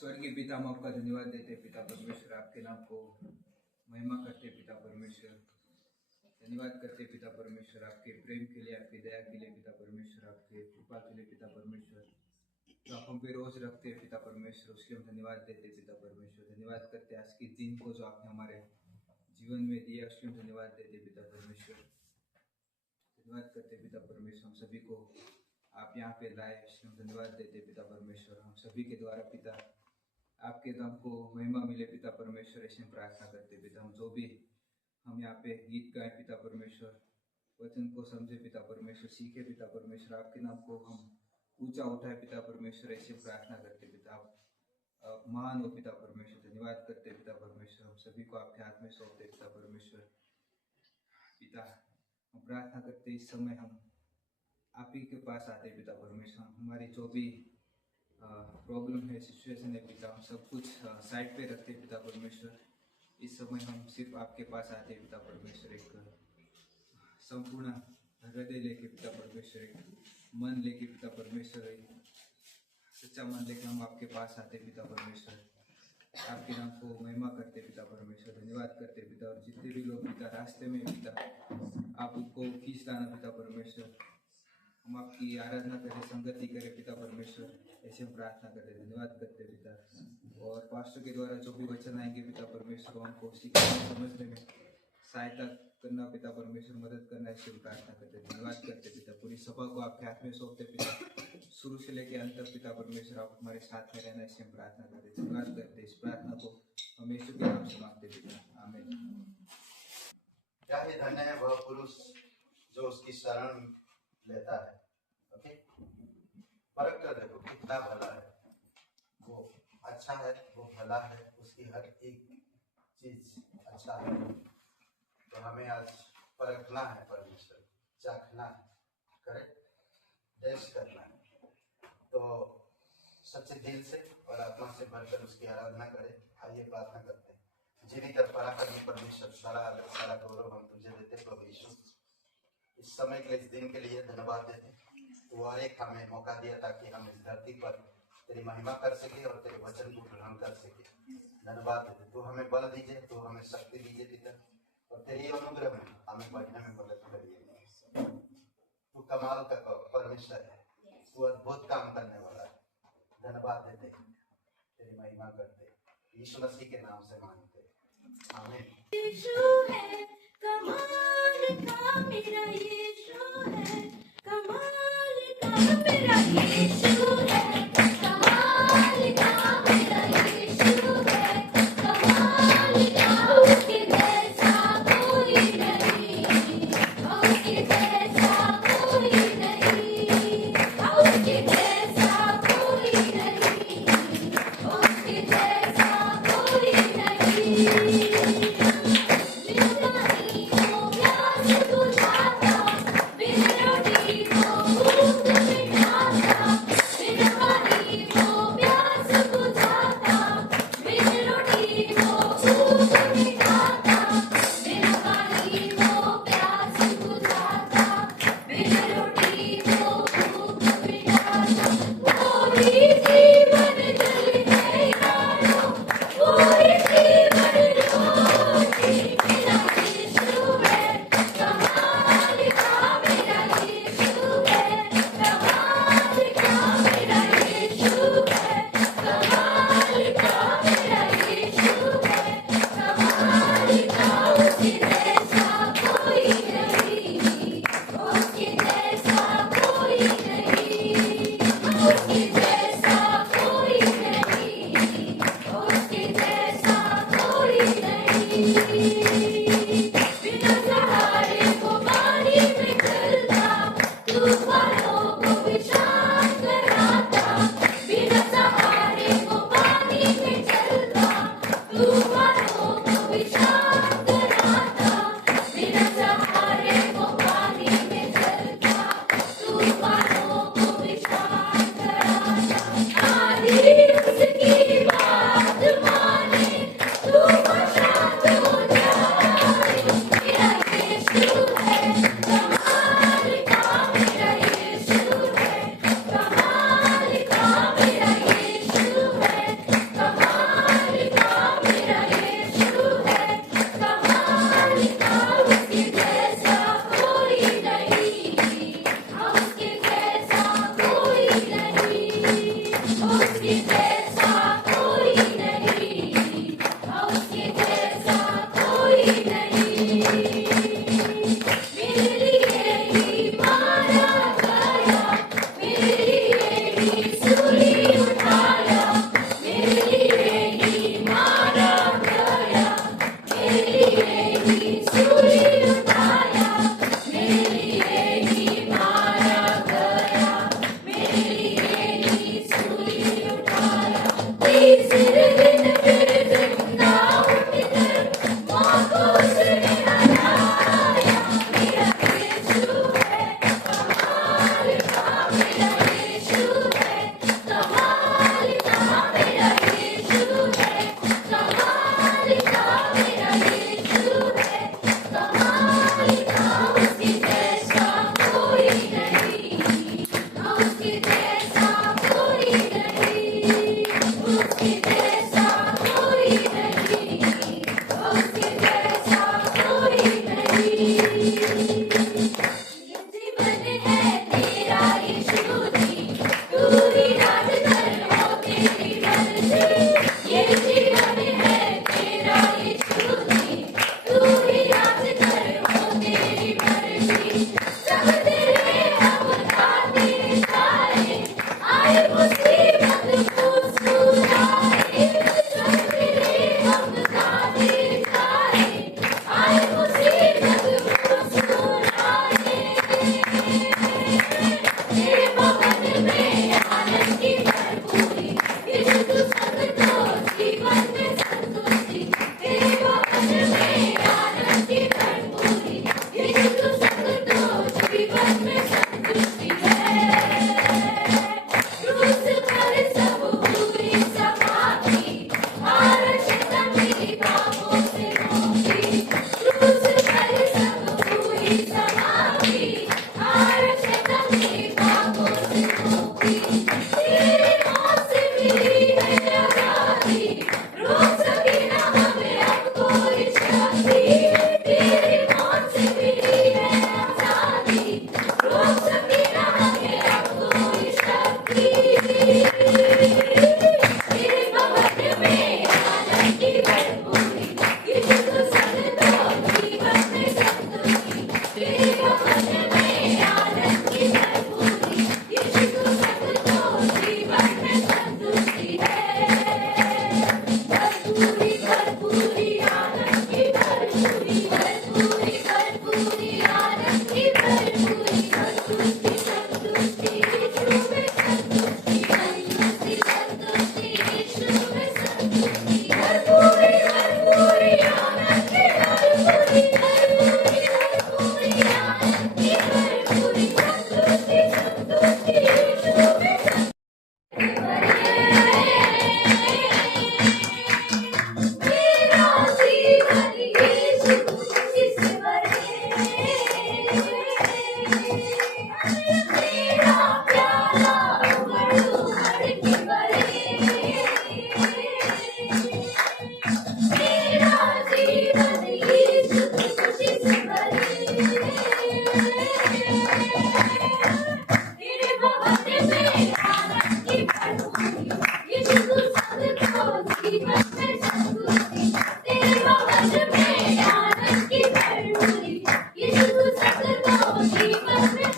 स्वर्गीय पिता, हम आपका धन्यवाद देते पिता परमेश्वर, आपके नाम को महिमा करते पिता परमेश्वर। धन्यवाद करते पिता परमेश्वर आपके प्रेम के लिए, आपकी दया के लिए पिता परमेश्वर, आपके कृपा के लिए पिता परमेश्वर, जो आप हम पे रोज रखते हैं पिता परमेश्वर, उसके हम धन्यवाद देते पिता परमेश्वर। धन्यवाद करते आज के दिन को जो आपने हमारे जीवन में दिया, उसके हम धन्यवाद देते पिता परमेश्वर। धन्यवाद करते पिता परमेश्वर, हम सभी को आप यहाँ पे लाए, उसके हम धन्यवाद देते पिता परमेश्वर। हम सभी के द्वारा पिता आपके नाम को महिमा मिले पिता परमेश्वर, ऐसे हम प्रार्थना करते पिता। हम जो भी हम यहाँ पे गीत गाए पिता परमेश्वर, वचन को समझे पिता परमेश्वर, सीखे पिता परमेश्वर, आपके नाम को हम ऊंचा उठाए पिता परमेश्वर, ऐसे प्रार्थना करते पिता। आप महान हो पिता परमेश्वर। धन्यवाद करते पिता परमेश्वर, हम सभी को आपके हाथ में सौंपते पिता परमेश्वर। पिता हम प्रार्थना करते इस समय हम आप ही के पास आते पिता परमेश्वर। हमारी जो भी प्रॉब्लम है, सिचुएशन है पिता, हम सब कुछ साइड पे रखते पिता परमेश्वर। इस समय हम सिर्फ आपके पास आते पिता परमेश्वर, एक संपूर्ण हृदय लेके पिता परमेश्वर, एक मन लेके पिता परमेश्वर, एक सच्चा मन लेके हम आपके पास आते पिता परमेश्वर। आपके नाम को महिमा करते पिता परमेश्वर। धन्यवाद करते पिता, और जितने भी लोग पिता रास्ते में पिता आप उनको खींच लाना पिता परमेश्वर। हम आपकी आराधना करें, संगति करें पिता परमेश्वर, ऐसे हम प्रार्थना करते। धन्यवाद करते पिता, और पास्टर के द्वारा जो भी वचन आएंगे पिता परमेश्वर, हमको सीखने समझने में सहायता करना पिता परमेश्वर, मदद करना, ऐसे हम प्रार्थना करते। धन्यवाद करते पिता, पूरी सभा को आपके हाथ में सौंपते पिता, शुरू से लेकर अंत तक पिता परमेश्वर आप हमारे साथ में रहना, ऐसे हम प्रार्थना करते। धन्यवाद करते, इस प्रार्थना को हम यीशु के नाम से मांगते पिता, आमीन। क्या ही धन्य है वह पुरुष जो उसकी शरण लेता है। ओके, परख कर देखो कितना भला है वो, अच्छा है वो, भला है, उसकी हर एक चीज अच्छा है। तो हमें आज परखना है परमेश्वर, चाखना है, करेक्ट, टेस्ट करना है। तो सच्चे दिल से और आत्मा से भरकर उसकी आराधना करें। आइए प्रार्थना करते हैं। जीवित और पराक्रमी परमेश्वर, सारा आदर सारा गौरव हम तुझे देते प्रभु यीशु। इस समय के लिए, इस दिन के लिए धन्यवाद देते। तू और एक हमें मौका दिया ताकि हम इस धरती पर तेरी महिमा कर सके और तेरे वचन को ग्रहण कर सके। धन्यवाद देते। तू हमें बल दीजिए, तू हमें शक्ति दीजिए पिता, और तेरी अनुग्रह में हमें बढ़ने में मदद करिए। तू कमाल का परमेश्वर है, तू अद्भुत काम करने वाला है। धन्यवाद देते, तेरी महिमा करते, यीशु मसीह के नाम से मांगते, आमीन। यीशु है कमाल का मेरा यीशु है, कमाल का मेरा यीशु है, कमाल का मेरा यीशु है, कमाल का, उसके जैसा कोई नहीं, उसके जैसा कोई नहीं, उसके जैसा कोई नहीं, उसके जैसा कोई नहीं।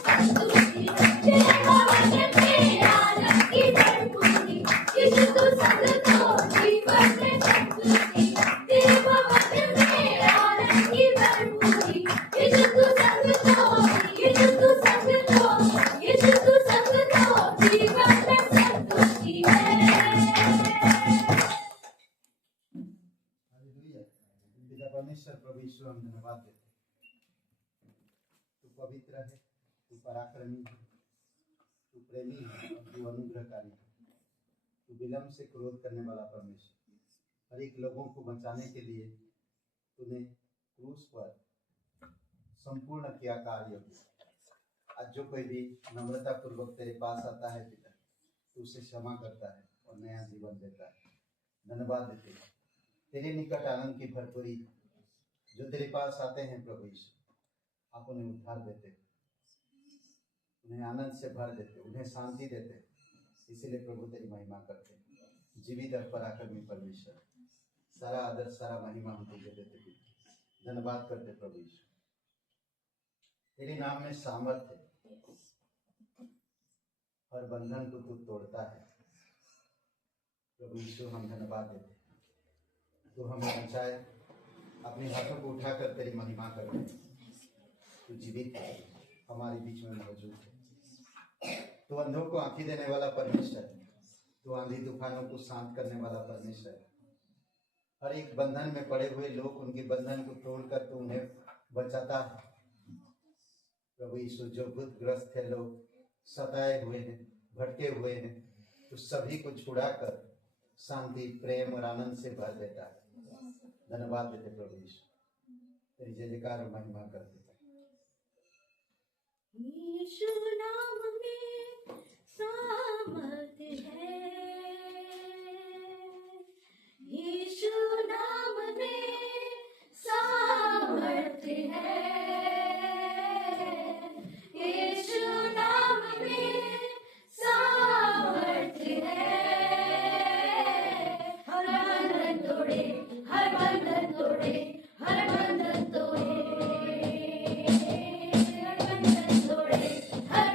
संतुष्टि तेरे भवन में आनंद की भरपूरी यीशु तू संग तो जीवन में संतुष्टि तेरे भवन में आनंद की भरपूरी यीशु तू संग तो यीशु तू संग तो यीशु तू संग तो जीवन में संतुष्टि है। हालेलुया। पिता परमेश्वर प्रभु यीशु हम धन्यवाद देते हैं। तू पवित्र है, तू पराक्रमी है, तू प्रेमी है और तू अनुग्रहकारी है। तू विलंब से क्रोध करने वाला परमेश्वर, हर एक लोगों को बचाने के लिए तूने क्रूस पर संपूर्ण किया कार्य। आज जो कोई भी नम्रता पूर्वक तेरे पास आता है पिता, तू उसे क्षमा करता है और नया जीवन देता है। धन्यवाद देते हैं तेरे निकट आनंद की भरपूरी। जो तेरे पास आते हैं प्रभु यीशु, आप उन्हें उद्धार देते हैं, उन्हें आनंद से भर देते, उन्हें शांति देते। इसीलिए प्रभु तेरी महिमा करते हैं। जीवित और पराक्रमी परमेश्वर, सारा आदर सारा महिमा हम तुझे देते हैं। धन्यवाद करते प्रभु यीशु। तेरे नाम में सामर्थ्य है, हर बंधन को तू तोड़ता है। प्रभु यीशु हम धन्यवाद देते हैं। तू हमें बचाए, अपने हाथों को उठाकर तेरी महिमा करते हैं। तू जीवित है, हमारे बीच में मौजूद है। तू अंधों को आंखें देने वाला परमेश्वर है। तू आंधी तूफानों को शांत करने वाला परमेश्वर है। हर एक बंधन में पड़े हुए लोग, उनके बंधन को तोड़कर तू उन्हें बचाता है। प्रभु यीशु, जो भूतग्रस्त है, लोग सताए हुए हैं, भटके हुए हैं, तो सभी को छुड़ाकर शांति, प्रेम और आनंद से भर देता है। धन्यवाद देते प्रभु यीशु, तेरी जय जयकार और महिमा करते। यीशु नाम में सामर्थ्य है, यीशु नाम में सामर्थ्य है, यीशु नाम में सामर्थ्य है। हर बंधन तोड़े, हर बंधन तोड़े, हर बंधन तोड़े, हर बंधन तोड़े, हर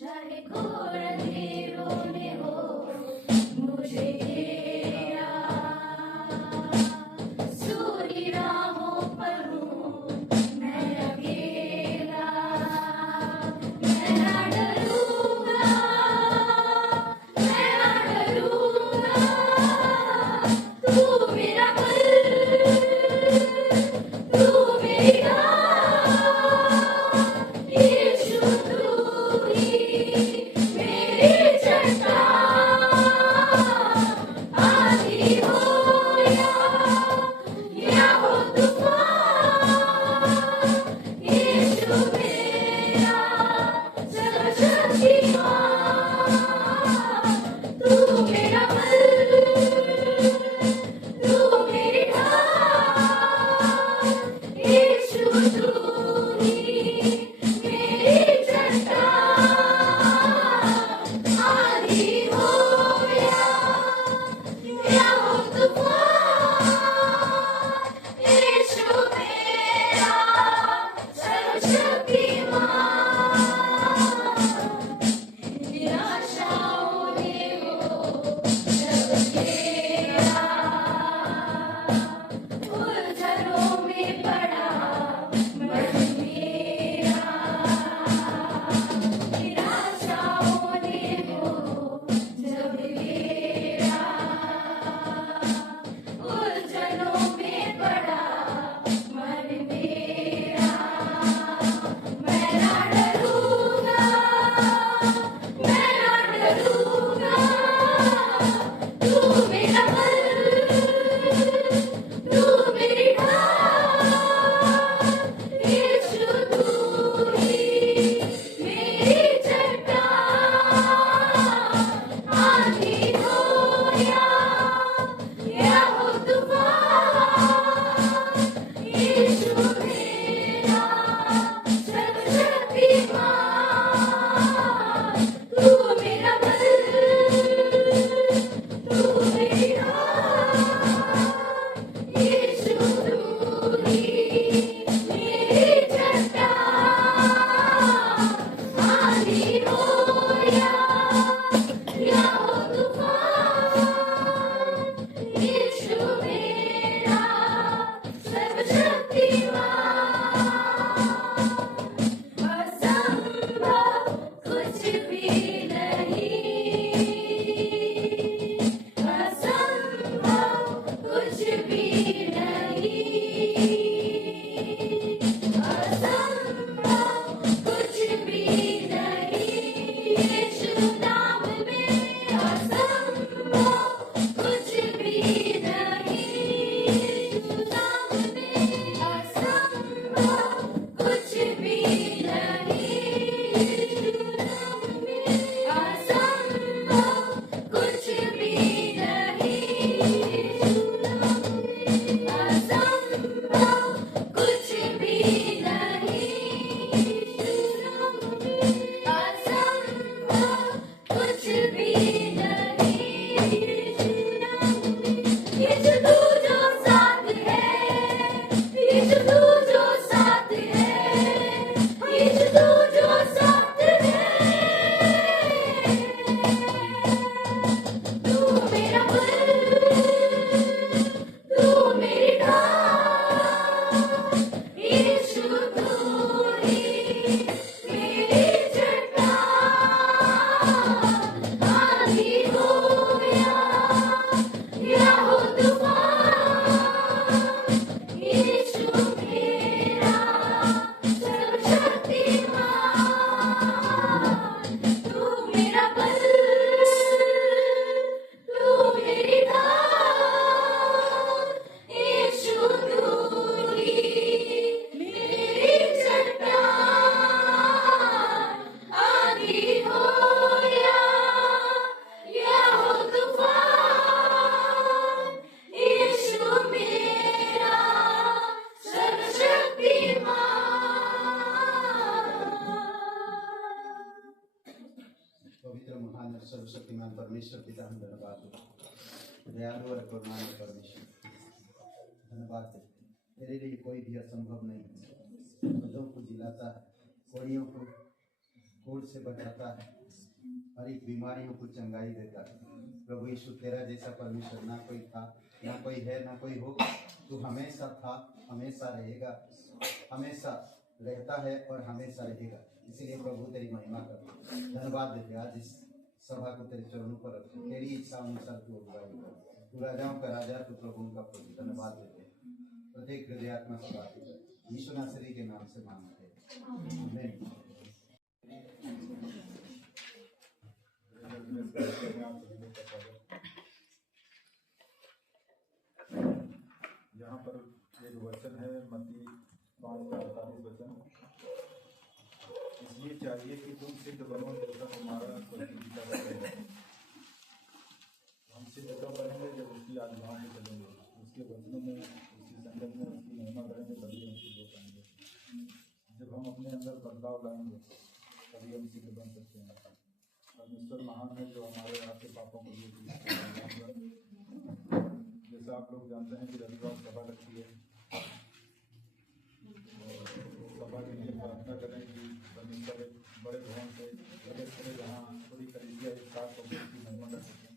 चाहे घोर अंधेरों में हो मुझे घेरा, सूनी राहों पर हूँ मैं अकेला, मैं ना डरूंगा, मैं ना डरूंगा, तू मेरा बल, तू मेरी ढाल, यीशु तू ही मेरी चट्टान, आंधी हो या हो तूफान, यीशु मेरा सर्वशक्तिमान, तू मेरा बल, तू मेरी ढाल, यीशु तू ही मेरी चट्टान, आंधी हो या हो तूफान, यीशु मेरा सर्वशक्तिमान, निराशाओं ने हो जब घेरा, उलझनों में पड़ा मन मेरा, निराशाओं ने हो जब घेरा, उलझनों में पड़ा मन मेरा, मैं ना डरूंगा, मैं ना डरूंगा, तू मेरा बल, तू मेरी ढाल, यीशु तू ही मेरी चट्टान, आंधी हो या हो तूफान, यीशु मेरा सर्वशक्तिमान, तू मेरा बल, तू मेरी ढाल, यीशु तू ही मेरी चट्टान, आंधी हो या हो तूफान, यीशु मेरा सर्वशक्तिमान, असंभव कुछ भी नहीं, असंभव कुछ भी नहीं, असंभव कुछ भी नहीं, यीशु नाम में असंभव कुछ भी नहीं, यीशु नाम में असंभव कुछ भी नहीं, यीशु नाम में असंभव कुछ भी नहीं, यीशु नाम में असंभव कुछ भी नहीं, यीशु नाम में असंभव कुछ भी नहीं, यीशु नाम में, यीशु तू जो साथ है, यीशु तू जो साथ है, यीशु तू जो साथ है, तू मेरा बल, तू मेरी ढाल, यीशु तू ही मेरी चट्टान, आंधी हो या हो तूफान, यीशु मेरा सर्वशक्तिमान, तू मेरा बल, तू मेरी ढाल, यीशु तू ही मेरी चट्टान, आंधी हो या हो तूफान, यीशु मेरा सर्वशक्तिमान। पवित्र महान और सर्वशक्तिमान परमेश्वर पिता हम धन्यवाद देते हैं। दयालु और करुणामय परमेश्वर धन्यवाद देते हैं। तेरे लिए कोई भी असंभव नहीं है। मर्दों को जिलाता है, कोड़ियों को कोढ़ से बचाता है, हर एक बीमारियों को चंगाई देता है। प्रभु यीशु तेरा जैसा परमेश्वर ना कोई था, ना कोई है, ना कोई हो। तू हमेशा था, हमेशा रहेगा, हमेशा रहता है और हमेशा रहेगा। इसीलिए प्रभु तेरी महिमा कर, धन्यवाद देते आज इस सभा को तेरे चरणों पर रखो। तेरी इच्छा अनुसार तू अगुवाई कर। तू राजाओं का राजा, तू प्रभु का प्रभु। धन्यवाद देते हैं प्रत्येक हृदयात्मा से बात यीशु नासरी के नाम से मांगते हैं, आमीन। यहाँ पर एक वचन है मत्ती 5:48 वचन। इसलिए चाहिए कि तुम सिद्ध बनो जैसा तुम्हारा स्वर्गीय पिता है। हम सिद्ध कब बनेंगे? जब उसकी आज्ञाओं में चलेंगे, उसके वचनों में, उसकी संगत में उसकी महिमा करेंगे, तभी हम सिद्ध हो पाएंगे। जब हम अपने अंदर बदलाव लाएंगे तभी हम सिद्ध बन सकते हैं। परमेश्वर महान है जो हमारे आपके पापों को लिए। जैसा आप लोग जानते हैं कि रविवार सभा लगती है और सभा के लिए प्रार्थना करें कि परमेश्वर एक बड़े भवन से प्रवेश करें जहाँ पूरी कलीसिया एक साथ होकर उसकी महिमा कर सकें।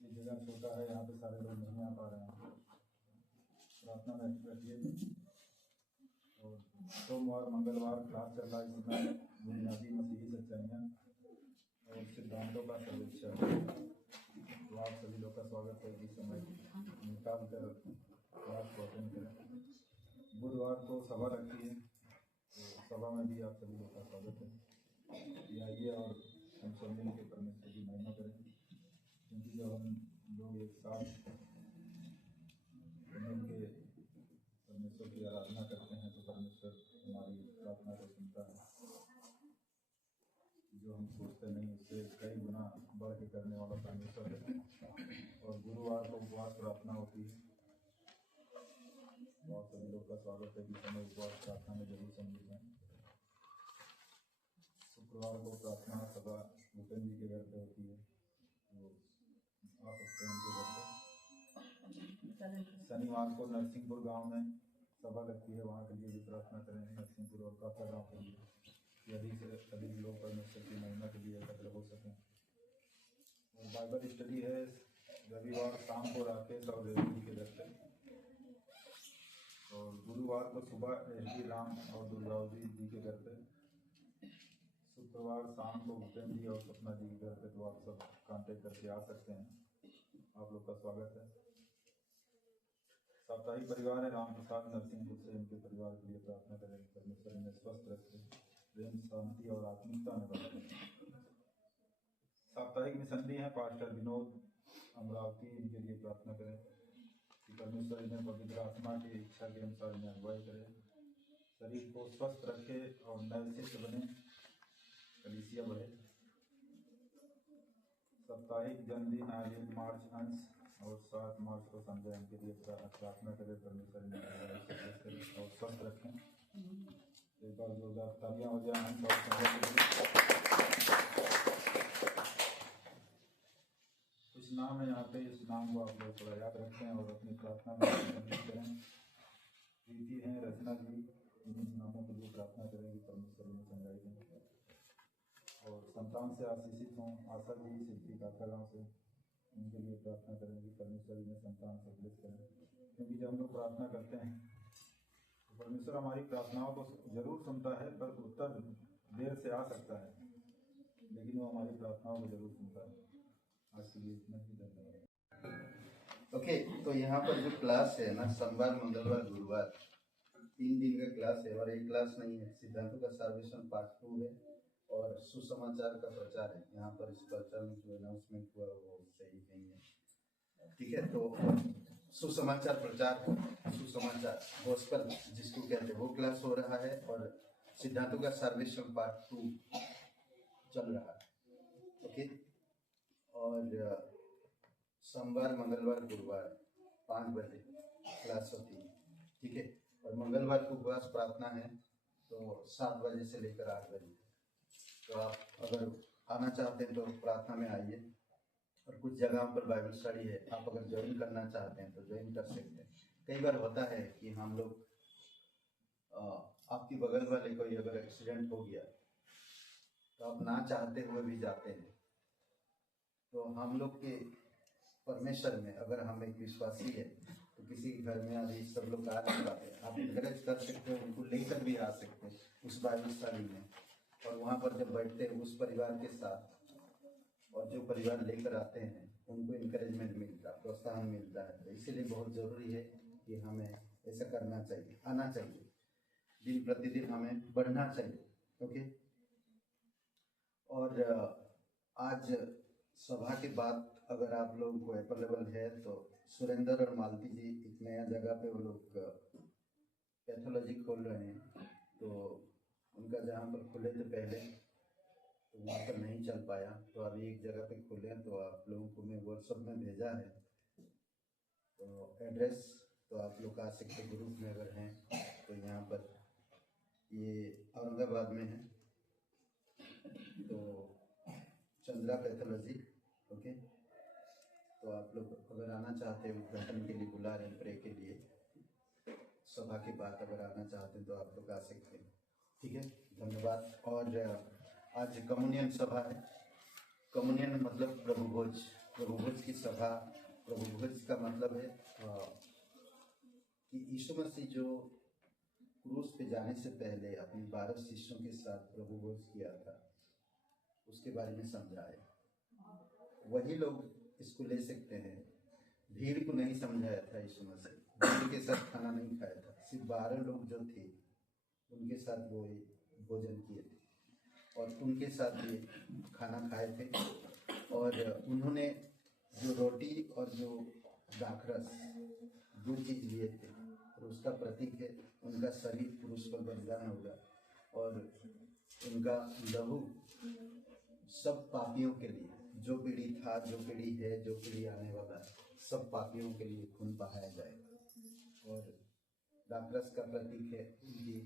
ये जगह छोटा है, यहाँ पे सारे लोग नहीं आ पा रहे हैं। प्रार्थना में रखिए। और सोमवार मंगलवार क्लास चल रहा है, इसमें बुनियादी मसीही सच्चाइयाँ और सिद्धांतों का सर्वेक्षण। तो आप सभी लोग का स्वागत है कि समय निकाल कर क्लास को अटेंड करें। बुधवार को सभा रखी है, तो सभा में भी आप सभी लोग का स्वागत है। आइए और हम सब मिल के परमेश्वर की महिमा करें, क्योंकि जब हम लोग एक साथ मिल के परमेश्वर की आराधना करते हैं तो परमेश्वर हमारी प्रार्थना को सुनता है। जो हम सोचते नहीं उससे कई गुना बढ़ के करने वाला परमेश्वर है। और गुरुवार को उपवास प्रार्थना होती है। बहुत सभी लोग का स्वागत है कि समय उपवास प्रार्थना में जरूर सम्मिलित हैं। शुक्रवार को प्रार्थना सभा भूपेंद्र जी के घर पे होती है, तो आ सकते हैं उनके घर पे। शनिवार को नरसिंहपुर गांव में सभा लगती है, वहाँ के लिए भी प्रार्थना करें। नरसिंहपुर और काका गाँव के लिए अधिक से अधिक लोग परमेश्वर की महिमा के लिए एकत्र हो सकें। और बाइबल स्टडी है रविवार शाम को राकेश और रेवती के घर पे, और गुरुवार को सुबह एस राम और दुर्गावती जी के घर पे, शुक्रवार शाम को भूपेंद्र जी और सपना जी के घर पे। तो आप सब कांटेक्ट करके आ सकते हैं, आप लोग का स्वागत है। साप्ताहिक परिवार है राम प्रसाद नरसिंहपुर से, उनके परिवार के लिए प्रार्थना करें, परमेश्वर इन्हें स्वस्थ रखे, प्रेम शांति और आत्मिकता में बढ़े। साप्ताहिक मिशनरी हैं पास्टर विनोद अमरावती, इनके लिए प्रार्थना करें कि परमेश्वर इन्हें पवित्र आत्मा की इच्छा के अनुसार इन्हें अगुवाई करे, शरीर को स्वस्थ रखे और नए शिष्य बने, कलीसिया बढ़े। साप्ताहिक जन्मदिन आयोजन मार्च अंश और 7 मार्च को संजय, इनके लिए प्रार्थना करें, परमेश्वर इन्हें और स्वस्थ रखें। एक बार जोरदार तालियां हो जाए अंश और संजय के लिए। कुछ नाम है यहाँ पे, इस नाम को आप लोग थोड़ा याद रखें और अपनी प्रार्थना में सम्मिलित करें। प्रीति हैं, रचना जी, इन नामों के लिए प्रार्थना करें कि परमेश्वर इन्हें चंगाई दें। और संतान से आशीषित हों आशा जी, शिल्पी काका गाँव से, उनके लिए प्रार्थना करें कि परमेश्वर इन्हें संतान से ब्लेस करें। क्योंकि जब हम लोग प्रार्थना करते हैं तो परमेश्वर हमारी प्रार्थनाओं को जरूर सुनता है, पर उत्तर देर से आ सकता है, लेकिन वो हमारी प्रार्थनाओं को जरूर सुनता है। आज के लिए इतना ही, धन्यवाद। ओके, तो यहाँ पर जो क्लास है ना, सोमवार मंगलवार गुरुवार 3 दिन का क्लास है। और एक क्लास नहीं है, सिद्धांतों का सर्वेक्षण पार्ट 2 है और सुसमाचार का प्रचार है। यहाँ पर इस प्रचार में जो अनाउंसमेंट हुआ वो सही नहीं है, ठीक है। तो सुसमाचार प्रचार, सुसमाचार गॉस्पेल जिसको कहते हैं, वो क्लास हो रहा है। और सिद्धांतों का सर्वेक्षण पार्ट 2 चल रहा है, ओके। और सोमवार मंगलवार गुरुवार 5 बजे क्लास होती है, ठीक है। और मंगलवार को उपवास प्रार्थना है, तो 7 बजे से लेकर 8 बजे। तो आप अगर आना चाहते हैं तो प्रार्थना में आइए। और कुछ जगहों पर बाइबल स्टडी है, आप अगर ज्वाइन करना चाहते हैं तो ज्वाइन कर सकते हैं। कई बार होता है कि हम लोग आपकी बगल वाले कोई अगर एक्सीडेंट हो गया तो आप ना चाहते हुए भी जाते हैं। तो हम लोग के परमेश्वर में अगर हम एक विश्वासी है तो किसी के घर में अभी सब लोग आ नहीं पाते, आप इनकरेज कर सकते हो, उनको लेकर भी आ सकते हैं उस बाइबल में, और वहाँ पर जब बैठते हैं उस परिवार के साथ, और जो परिवार लेकर आते हैं उनको इनकरेजमेंट मिलता है, प्रोत्साहन मिलता है। तो इसीलिए बहुत ज़रूरी है कि हमें ऐसा करना चाहिए, आना चाहिए, दिन प्रतिदिन हमें बढ़ना चाहिए। ओके। और आज सभा के बाद अगर आप लोगों को अवेलेबल है तो सुरेंद्र और मालती जी एक नया जगह पे वो लोग पैथोलॉजी खोल रहे हैं, तो उनका जहाँ पर खुले थे पहले तो वहाँ पर नहीं चल पाया, तो अभी एक जगह पे खोले हैं। तो आप लोगों को मैं व्हाट्सएप में भेजा है, तो एड्रेस तो आप लोग आ सकते, ग्रुप में अगर हैं तो। यहाँ पर ये औरंगाबाद में है, तो चंद्रा पैथोलॉजी। ओके। तो आप लोग अगर आना चाहते हैं, उद्घाटन के लिए बुला रहे हैं, प्रे के लिए, सभा के बाद अगर आना चाहते हैं तो आप लोग आ सकते हैं। ठीक है, धन्यवाद। और आज कम्युनियन सभा है। कम्युनियन मतलब प्रभुभोज, प्रभुभोज की सभा। प्रभुभोज का मतलब है कि यीशु मसीह जो क्रूस पे जाने से पहले अपने 12 शिष्यों के साथ प्रभुभोज किया था, उसके बारे में समझाया। वही लोग इसको ले सकते हैं। भीड़ को नहीं समझाया था यीशु मसीह, भीड़ के साथ खाना नहीं खाया था, सिर्फ 12 लोग जो थे उनके साथ वो भोजन किए थे और उनके साथ ये खाना खाए थे। और उन्होंने जो रोटी और जो दाखरस, दो चीज़ लिए थे, और उसका प्रतीक है उनका शरीर क्रूस पर बलिदान होगा, और उनका लहू सब पापियों के लिए, जो पीढ़ी था, जो पीढ़ी है, जो पीढ़ी आने वाला है, सब पापियों के लिए खून बहाया जाएगा। और दाखरस का प्रतीक है उनकी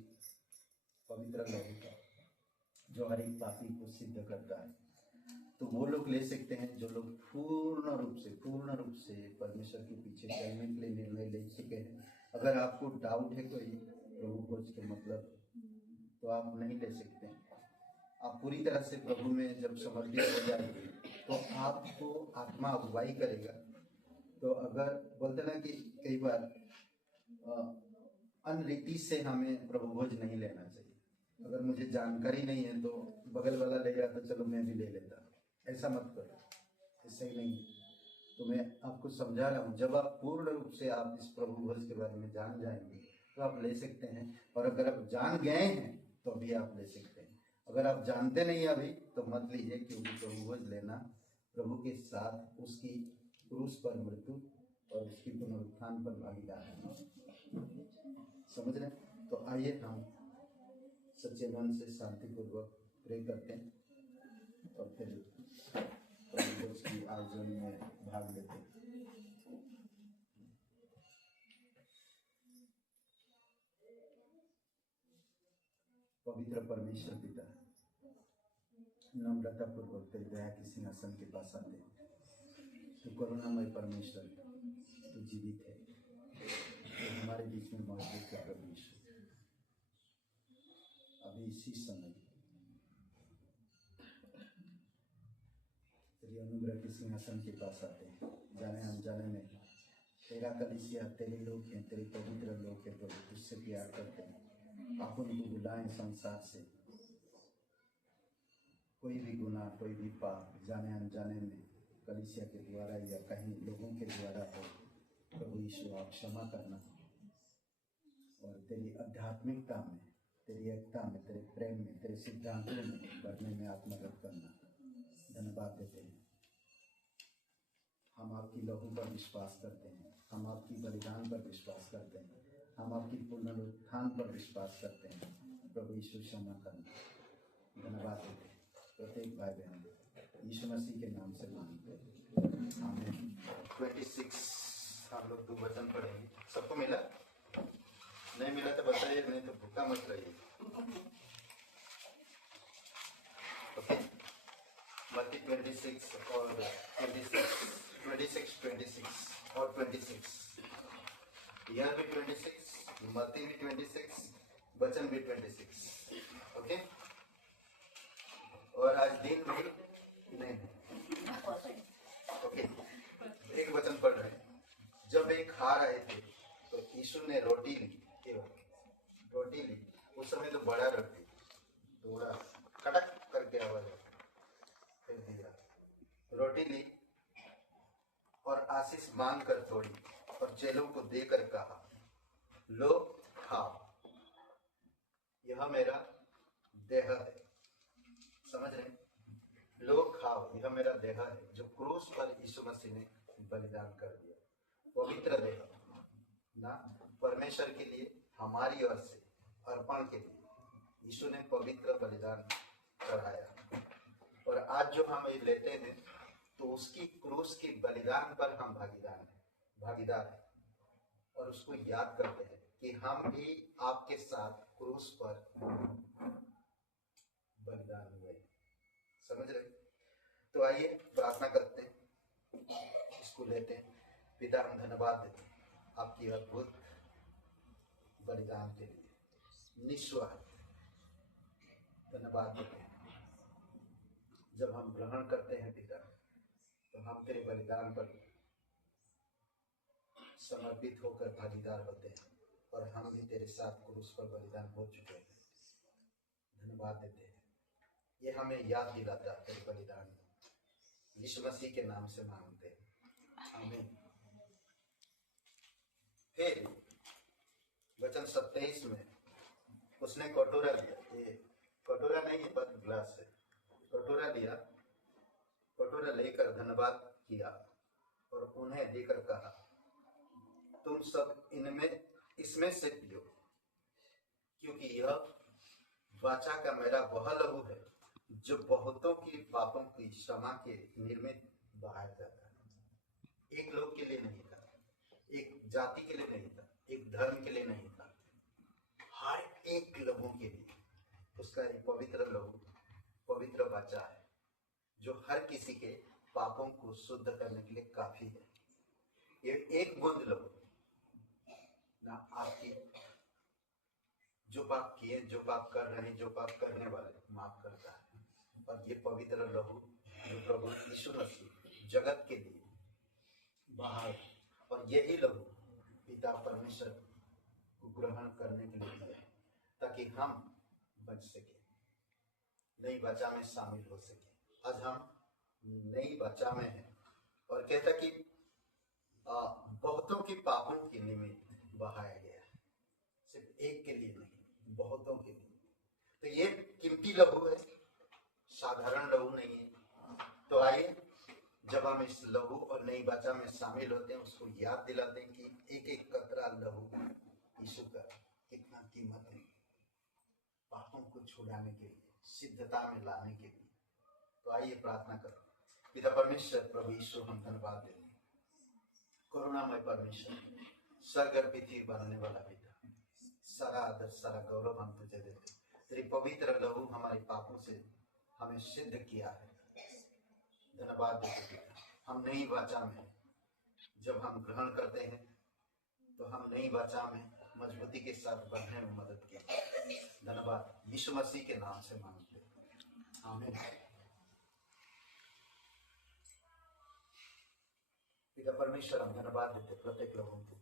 पवित्र लहू का, जो हर एक पापी को सिद्ध करता है। तो वो लोग ले सकते हैं जो लोग पूर्ण रूप से परमेश्वर के पीछे चलने के लिए निर्णय ले चुके हैं। अगर आपको डाउट है कोई प्रभु भोज के मतलब, तो आप नहीं ले सकते हैं। आप पूरी तरह से प्रभु में जब समर्पित हो जाएंगे तो आपको आत्मा अगुवाई करेगा। तो अगर बोलते ना कि कई बार अनरीति से हमें प्रभु भोज नहीं लेना चाहिए। अगर मुझे जानकारी नहीं है तो बगल वाला ले रहा था, चलो मैं भी ले लेता, ऐसा मत करो, इससे ही नहीं। तो मैं आपको समझा रहा हूँ, जब आप पूर्ण रूप से आप इस प्रभु भोज के बारे में जान जाएंगे तो आप ले सकते हैं। और अगर आप जान गए हैं तो अभी आप ले सकते हैं। अगर आप जानते नहीं अभी तो मत लीजिए, क्योंकि प्रभु भोज लेना प्रभु के साथ उसकी क्रूस पर मृत्यु और उसकी पुनरुत्थान पर भागीदार है। समझ रहे? तो आइए हम सच्चे मन से शांतिपूर्वक प्रे करते हैं और फिर प्रभु भोज की आयोजन में भाग लेते हैं। पवित्र परमेश्वर पिता, नम्रता पूर्वक तेरी दया के सिंहासन के पास आते हैं। तू करुणामय परमेश्वर, तू जीवित है, तो हमारे बीच में मौजूद है प्रभु यीशु। अभी इसी समय तेरी अनुग्रह के सिंहासन के पास आते हैं। जाने अनजाने में तेरा कलीसिया, तेरे लोग हैं, तेरे पवित्र लोग हैं प्रभु, तुझसे प्यार करते हैं। आप उनको बुलाएं संसार से। कोई भी गुनाह, कोई भी पाप जाने अनजाने में कलीसिया के द्वारा या कहीं लोगों के द्वारा हो, प्रभु यीशु आप क्षमा करना और तेरी आध्यात्मिकता में, तेरी एकता में, तेरे प्रेम में, तेरे सिद्धांतों में बढ़ने में आप मदद करना। धन्यवाद देते हैं। हम आपकी लहू पर विश्वास करते हैं, हम आपकी बलिदान पर विश्वास करते हैं, हम आपकी पुनरुत्थान पर विश्वास करते हैं। प्रभु यीशु क्षमा करना। धन्यवाद देते हैं। प्रत्येक भाई बहन यीशु मसीह के नाम से मांगते हैं, आमीन। 26 हम लोग 2 वचन पढ़ेंगे। सबको मिला? नहीं मिला तो बताइए, नहीं तो भूखा मत रहिए। ओके, मत्ती 26 और 26 और 26। यहाँ भी 26, मत्ती भी 26, वचन भी 26। ओके, और आज दिन भी नहीं। ओके, एक वचन पढ़ रहे हैं। जब वे खा रहे थे तो यीशु ने रोटी ली, उस समय तो बड़ा रोटी, थोड़ा कड़क करके आवाज फिर दिया, रोटी ली और आशीष मांग कर तोड़ी और चेलों को देकर कहा, लो खाओ, यह मेरा देह है। समझ रहे? लो खाओ, यह मेरा देह है, जो क्रूस पर यीशु मसीह ने बलिदान कर दिया। पवित्र देह ना, परमेश्वर के लिए हमारी ओर से अर्पण के लिए यीशु ने पवित्र बलिदान चढ़ाया। और आज जो हम ये लेते हैं तो उसकी क्रूस की बलिदान पर हम भागीदार हैं और उसको याद करते हैं कि हम भी आपके साथ क्रूस पर बलिदान हुए। समझ रहे? तो आइए प्रार्थना करते हैं, इसको लेते हैं। पिता, हम धन्यवाद देते हैं आपकी अद्भुत बलिदान के लिए, निस्वार्थ धन्यवाद देते हैं। जब हम ग्रहण करते हैं पिता, तो हम तेरे बलिदान पर समर्पित होकर भागीदार होते हैं और हम भी तेरे साथ क्रूस पर बलिदान हो चुके हैं। धन्यवाद देते हैं, ये हमें याद दिलाता है तेरे बलिदान। यीशु मसीह के नाम से मांगते हैं, आमीन। फिर वचन 27 में उसने कटोरा लिया, ये कटोरा नहीं है पर ग्लास है, कटोरा लिया, कटोरा लेकर धन्यवाद किया और उन्हें देकर कहा, तुम सब इसमें से पियो, क्योंकि यह वाचा का मेरा वह लहू है जो बहुतों की पापों की क्षमा के निर्मित बहाया जाता है। एक लोग के लिए नहीं था, एक जाति के लिए नहीं था, एक धर्म के लिए नहीं था, हर एक लोगों के लिए उसका एक पवित्र लहू, पवित्र वाचा है जो हर किसी के पापों को शुद्ध करने के लिए काफी है। ये एक बूंद लहू ना आपकी जो पाप किए, जो पाप कर रहे हैं, जो पाप करने वाले माफ करता है। और ये पवित्र लहू जो प्रभु यीशु मसीह जगत के लिए बाहर, और यही लहू पिता परमेश्वर को ग्रहण करने के लिए दिया ताकि हम बच सके, नई वाचा में शामिल हो सके। आज हम नई वाचा में हैं और कहता कि बहुतों की पापों के निमित्त बहाया गया है, सिर्फ एक के लिए नहीं, बहुतों के लिए। तो ये कीमती लहू है, साधारण लहू नहीं है। तो आइए, जब हम इस लहू और नई वाचा में शामिल होते हैं, उसको याद दिलाते हैं कि एक एक कतरा लहू यीशु का कितना कीमत है, पापों को छुड़ाने के लिए, सिद्धता में लाने के लिए। तो आइए प्रार्थना करो। पिता परमेश्वर, प्रभु यीशु, हम धन्यवाद देते हैं, करुणामय परमेश्वर, स्वर्ग और पृथ्वी बनाने वाला पिता, सारा आदर, सारा गौरव हम तुझे देते हैं। तेरी पवित्र लहू हमारे पापों से हमें सिद्ध किया है, धन्यवाद देते पिता। हम नई वाचा में जब हम ग्रहण करते हैं तो हम नई वाचा में मजबूती के साथ बढ़ने में मदद की। धन्यवाद यीशु मसीह के नाम से मांगते हैं, आमीन। पिता परमेश्वर, हम धन्यवाद देते प्रत्येक लोगों को,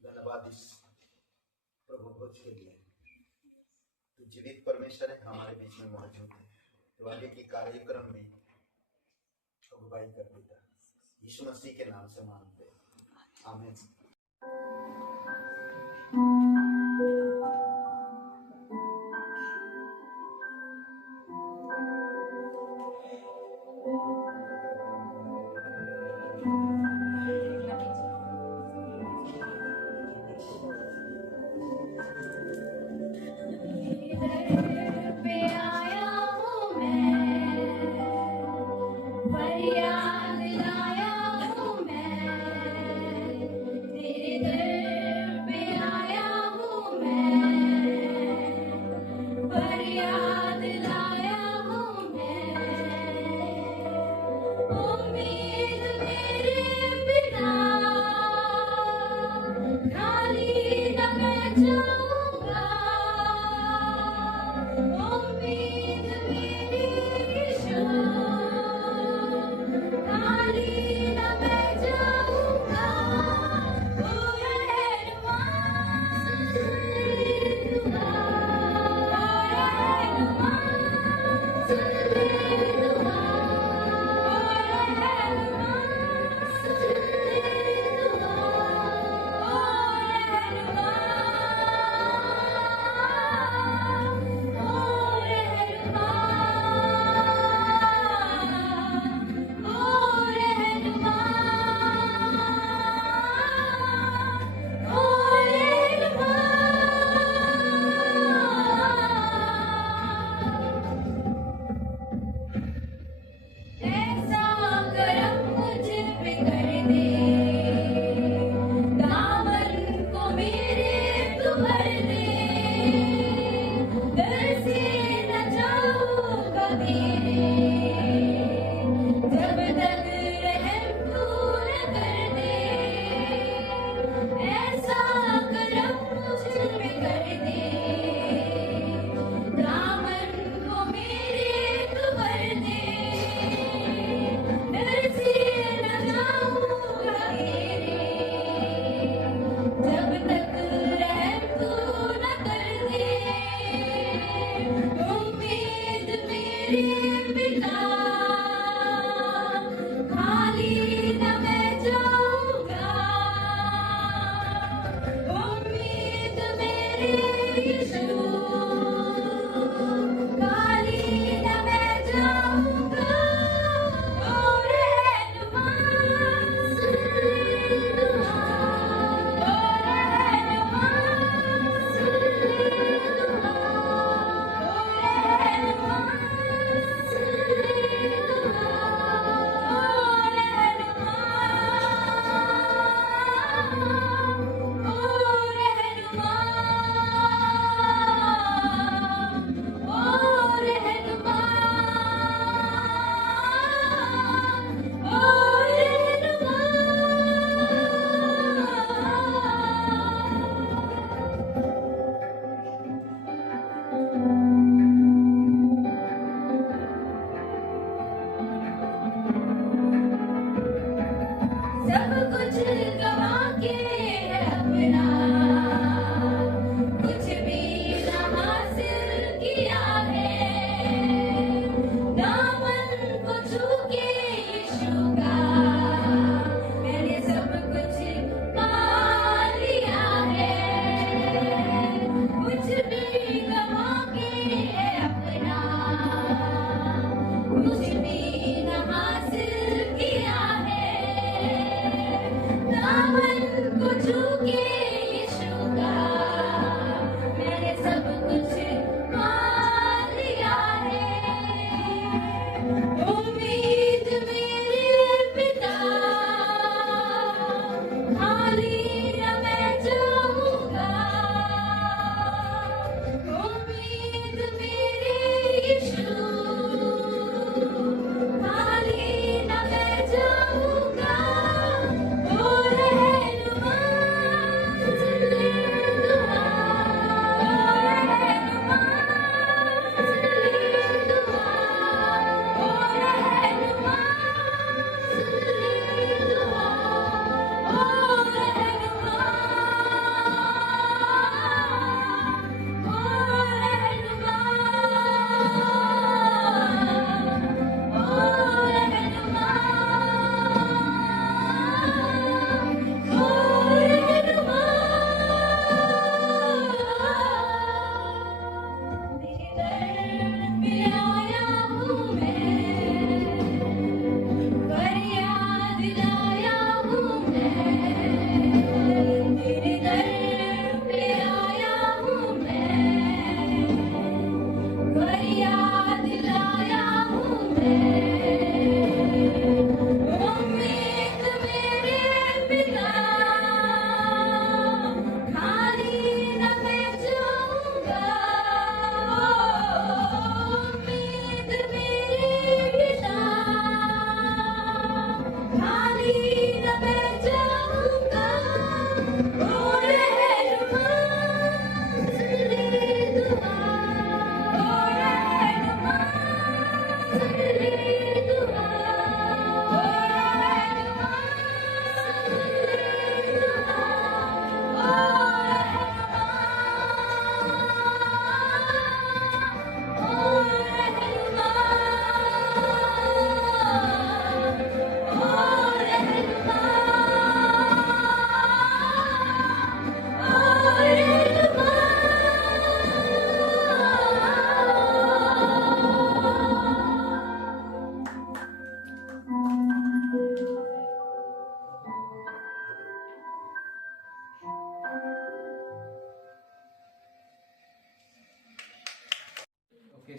धन्यवाद इस प्रभु भोज के लिए। तो जीवित परमेश्वर है, हमारे बीच में मौजूद है। तो आगे की कार्यक्रम में अगुवाई कर देता, यीशु मसीह के नाम से मांगते हैं, आमीन। पे आया हूँ मैं, फरियाद लाया हूँ मैं,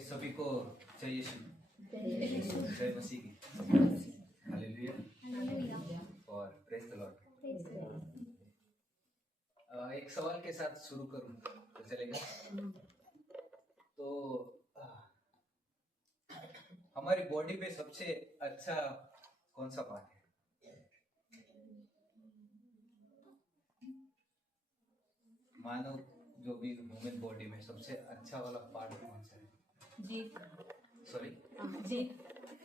सभी को जय यीशु, जय मसीह की, हालेलुया और प्रेज द लॉर्ड। एक सवाल के साथ शुरू करूं तो चलेगा? तो हमारी बॉडी पे सबसे अच्छा कौन सा पार्ट है? मानव जो भी ह्यूमन बॉडी में सबसे अच्छा वाला पार्ट कौन सा है? जीभ, सॉरी, जीभ,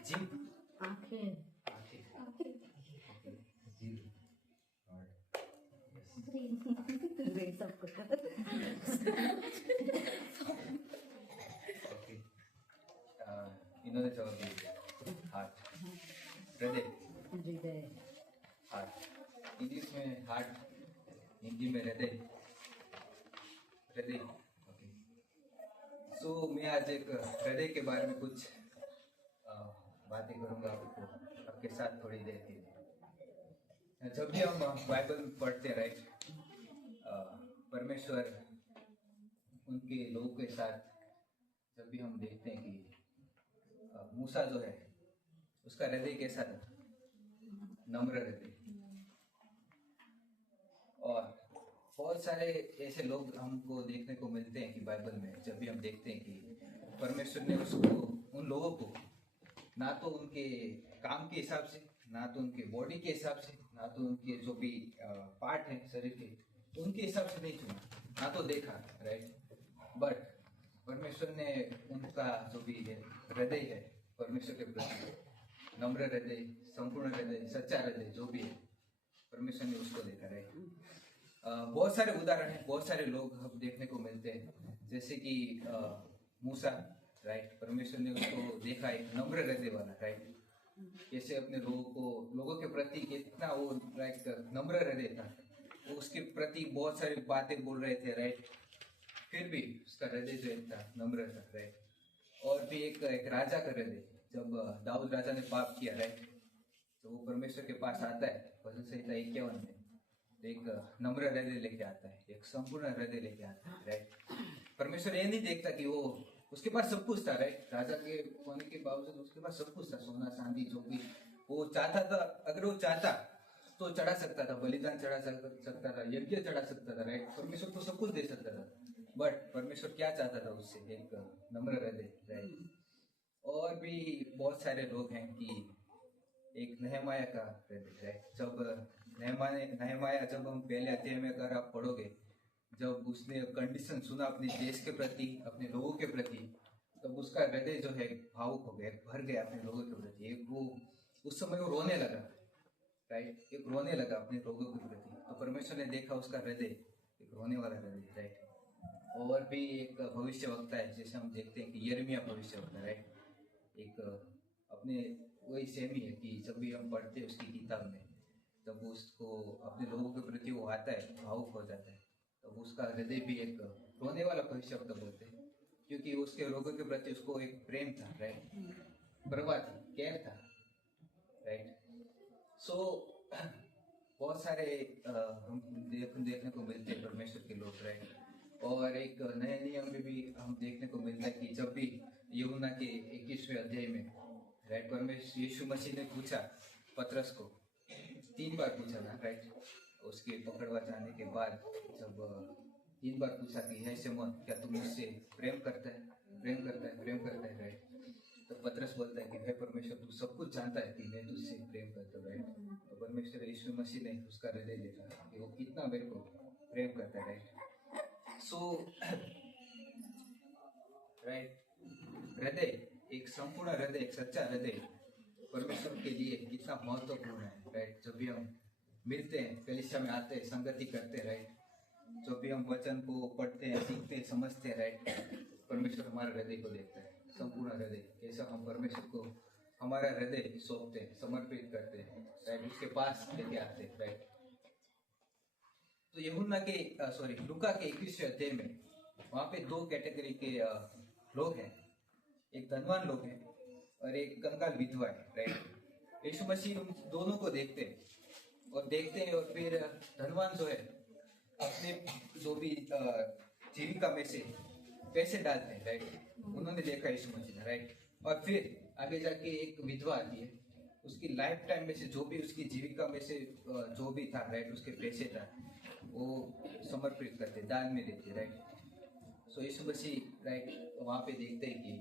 जीभ, आंखें, आंखें, जीभ, रे सब कुछ। ओके, इन्होंने जवाब दिया हार्ट, हृदय, हृदय, हार्ट, इंग्लिश में हार्ट, हिंदी में हृदय, हृदय। ओके, सो मैं आज एक हृदय के बारे में कुछ बातें करूंगा आपके साथ थोड़ी देर के लिए। जब भी हम बाइबल पढ़ते हैं, राइट, परमेश्वर उनके लोगों के साथ जब भी हम देखते हैं कि मूसा जो है उसका हृदय कैसा था? नम्र हृदय। और बहुत सारे ऐसे लोग हमको देखने को मिलते हैं कि बाइबल में जब भी हम देखते हैं कि परमेश्वर ने उसको, उन लोगों को, ना तो उनके काम के हिसाब से, ना तो उनके बॉडी के हिसाब से, ना तो उनके जो भी पार्ट हैं शरीर के, उनके हिसाब से नहीं चुना, ना तो देखा, राइट, बट परमेश्वर ने उनका जो भी हृदय है परमेश्वर के प्रति, नम्र हृदय, संपूर्ण हृदय, सच्चा हृदय जो भी है, परमेश्वर ने उसको देखा, राइट। बहुत सारे उदाहरण हैं, बहुत सारे लोग हम देखने को मिलते हैं, जैसे कि मूसा, राइट, परमेश्वर ने उसको देखा एक नम्र हृदय वाला, राइट, कैसे अपने लोगों के प्रति कितना वो लाइक नम्र हृदय था, वो उसके प्रति बहुत सारी बातें बोल रहे थे, राइट, फिर भी उसका हृदय जो था नम्र था, राइट। और भी एक राजा का हृदय, जब दाऊद राजा ने पाप किया, राइट, तो वो परमेश्वर के पास आता है, भजन संहिता 51 में एक नम्र हृदय लेके आता है, एक संपूर्ण हृदय लेके आता है, राइट। परमेश्वर ये नहीं देखता कि वो, उसके पास सब कुछ था, राइट, राजा के होने के बावजूद उसके पास सब कुछ था, सोना चांदी जो भी वो चाहता था, अगर वो चाहता तो चढ़ा सकता था, बलिदान चढ़ा सकता था, यज्ञ चढ़ा सकता था, राइट, परमेश्वर को सब कुछ दे सकता था, बट परमेश्वर क्या चाहता था उससे? एक नम्र हृदय, राइट। और भी बहुत सारे लोग हैं कि एक नहमाया का हृदय, राइट, जब नहमाया जब हम पहले अध्याय में अगर आप पढ़ोगे, जब उसने कंडीशन सुना अपने देश के प्रति, अपने लोगों के प्रति, तब उसका हृदय जो है भावुक हो गया, भर गया अपने लोगों के प्रति, एक वो उस समय वो रोने लगा, राइट, एक रोने लगा अपने लोगों के प्रति, तो परमेश्वर ने देखा उसका हृदय एक रोने वाला हृदय, राइट। और भी एक भविष्य वक्ता है, जैसे हम देखते हैं कि यिर्मयाह भविष्य वक्ता, राइट, एक अपने वही सेम ही है कि जब भी हम पढ़ते हैं उसकी किताब में, तब उसको अपने लोगों के प्रति वो आता है, भावुक हो जाता है, तब उसका हृदय भी एक रोने वाला भविष्य वक्ता बोलते हैं, क्योंकि उसके लोगों के प्रति उसको एक प्रेम था, राइट, परवाह थी, केयर था, राइट। सो बहुत सारे हम देखने को मिलते हैं परमेश्वर के लोग, राइट। और एक नए नियम में भी हम देखने को मिलता है कि जब भी यूहन्ना के 21वें अध्याय में, राइट, परमेश्वर यीशु मसीह ने पूछा पतरस को, 3 बार पूछा था, राइट, उसके पकड़वा जाने के बाद जब 3 बार पूछा कि हे सिमोन, क्या तुम मुझसे प्रेम करता है, राइट, तो पतरस बोलता है कि हे परमेश्वर, तू सब कुछ जानता है कि मैं तुझसे प्रेम करता हूँ, राइट। तो परमेश्वर यीशु मसीह ने उसका हृदय देखा कि वो कितना मेरे को प्रेम करता है, राइट। सो राइट, हृदय, एक संपूर्ण हृदय, एक सच्चा हृदय परमेश्वर के लिए कितना महत्वपूर्ण है, राइट। जब भी हम मिलते हैं, कलीसिया में आते हैं, संगति करते हैं, राइट, जब भी हम वचन को पढ़ते हैं, सीखते हैं, समझते हैं, राइट, परमेश्वर हमारे हृदय को देखता है, संपूर्ण हृदय, कैसा हम परमेश्वर को हमारा हृदय सौंपते हैं, समर्पित करते हैं, राइट, उसके पास लेके आते हैं, राइट। तो लूका के 21वें अध्याय में वहाँ पे 2 कैटेगरी के लोग हैं, एक धनवान लोग हैं और एक कंगाल विधवा है, राइट। यीशु मसीह उन दोनों को देखते हैं और फिर धनवान जो है अपने जो भी जीविका में से पैसे डालते हैं, राइट, उन्होंने देखा यीशु मसीह ने, राइट। और फिर आगे जाके एक विधवा आती है, उसकी लाइफ टाइम में से जो भी उसकी जीविका में से जो भी था, राइट, उसके पैसे था वो समर्पित करते, दान में देते, राइट। सो यीशु मसीह, राइट, वहाँ पे देखते हैं कि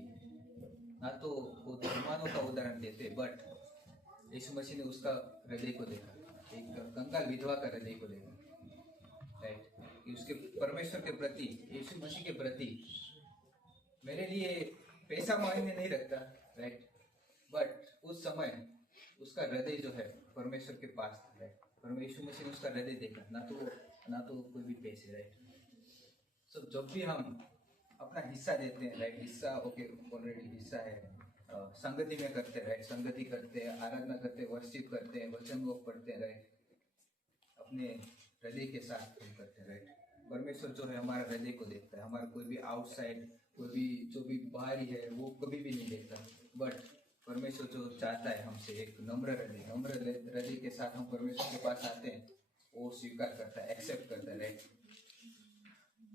ना तो वो धर्मानों का उदाहरण देते, बट यीशु मसीह ने उसका हृदय को देखा, एक कंगाल विधवा का हृदय को देखा, राइट, कि उसके परमेश्वर के प्रति, यीशु मसीह के प्रति, मेरे लिए पैसा मायने नहीं रखता, राइट, बट उस समय उसका हृदय जो है परमेश्वर के पास था, राइट। परमेश्वर मसीह ने उसका हृदय देखा, ना तो कोई भी पैसे, राइट। सो जब भी हम अपना हिस्सा देते हैं, राइट, हिस्सा ओके ऑलरेडी हिस्सा है, संगति में करते हैं, राइट, संगति करते हैं, आराधना करते हैं, वर्शिप करते हैं, वचन वो पढ़ते हैं, राइट, अपने हृदय के साथ करते हैं, राइट। परमेश्वर जो है हमारा हृदय को देखता है, हमारा कोई भी आउटसाइड, कोई भी जो भी बाहरी है वो कभी भी नहीं देखता, बट परमेश्वर जो चाहता है हमसे एक नम्र हृदय के साथ हम परमेश्वर के पास आते हैं, वो स्वीकार करता है, एक्सेप्ट करता है, राइट।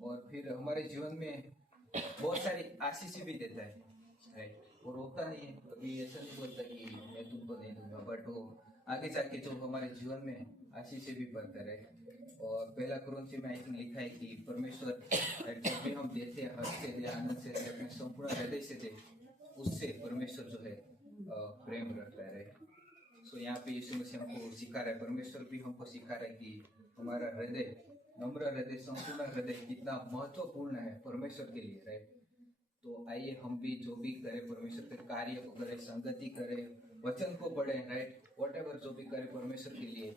और फिर हमारे जीवन में बहुत सारी आशीष भी देता है, राइट। वो रोकता नहीं है, कभी ऐसा नहीं बोलता कि मैं तुमको नहीं दूंगा, बट वो आगे जाके जो हमारे जीवन में आशीष भी बढ़ता है, राइट। और पहला कुरिन्थियों में आई थिंक लिखा है कि परमेश्वर जब भी हम देते हैं हर्ष से दे, आनंद से दे, अपने संपूर्ण हृदय से दे, उससे परमेश्वर जो है प्रेम रखता है, राइट। सो यहाँ पे यीशु मसीह हमको सिखा रहा है, परमेश्वर भी हमको सिखा रहा है कि हमारा हृदय, नम्र हृदय, संपूर्ण हृदय कितना महत्वपूर्ण है परमेश्वर के लिए, राइट। तो आइए हम भी जो भी करें परमेश्वर के कार्य को करें, संगति करें, वचन को पढ़ें, राइट, व्हाटएवर जो भी करें परमेश्वर के लिए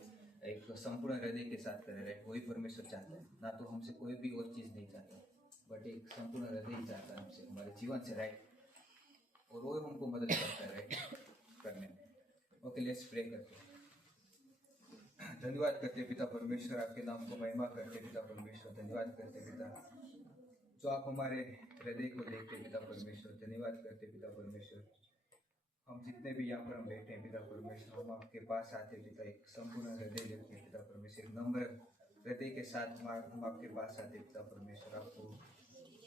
एक संपूर्ण हृदय के साथ करें, राइट। वही परमेश्वर चाहता है, ना तो हमसे कोई भी और चीज़ नहीं चाहता, बट एक संपूर्ण हृदय ही चाहता है हमसे, हमारे जीवन से, राइट। और वो हमको मदद करता है, राइट, करने में। ओके, लेट्स प्रे करते हैं। धन्यवाद करते पिता परमेश्वर, आपके नाम को महिमा करते पिता परमेश्वर, धन्यवाद करते पिता जो आप हमारे हृदय को देखते पिता परमेश्वर, धन्यवाद करते पिता परमेश्वर। हम जितने भी यहाँ पर हम बैठे हैं पिता परमेश्वर, हम आपके पास आते पिता, एक संपूर्ण हृदय लेते हैं पिता परमेश्वर, एक नम्र हृदय के साथ हम आपके पास आते पिता परमेश्वर, आपको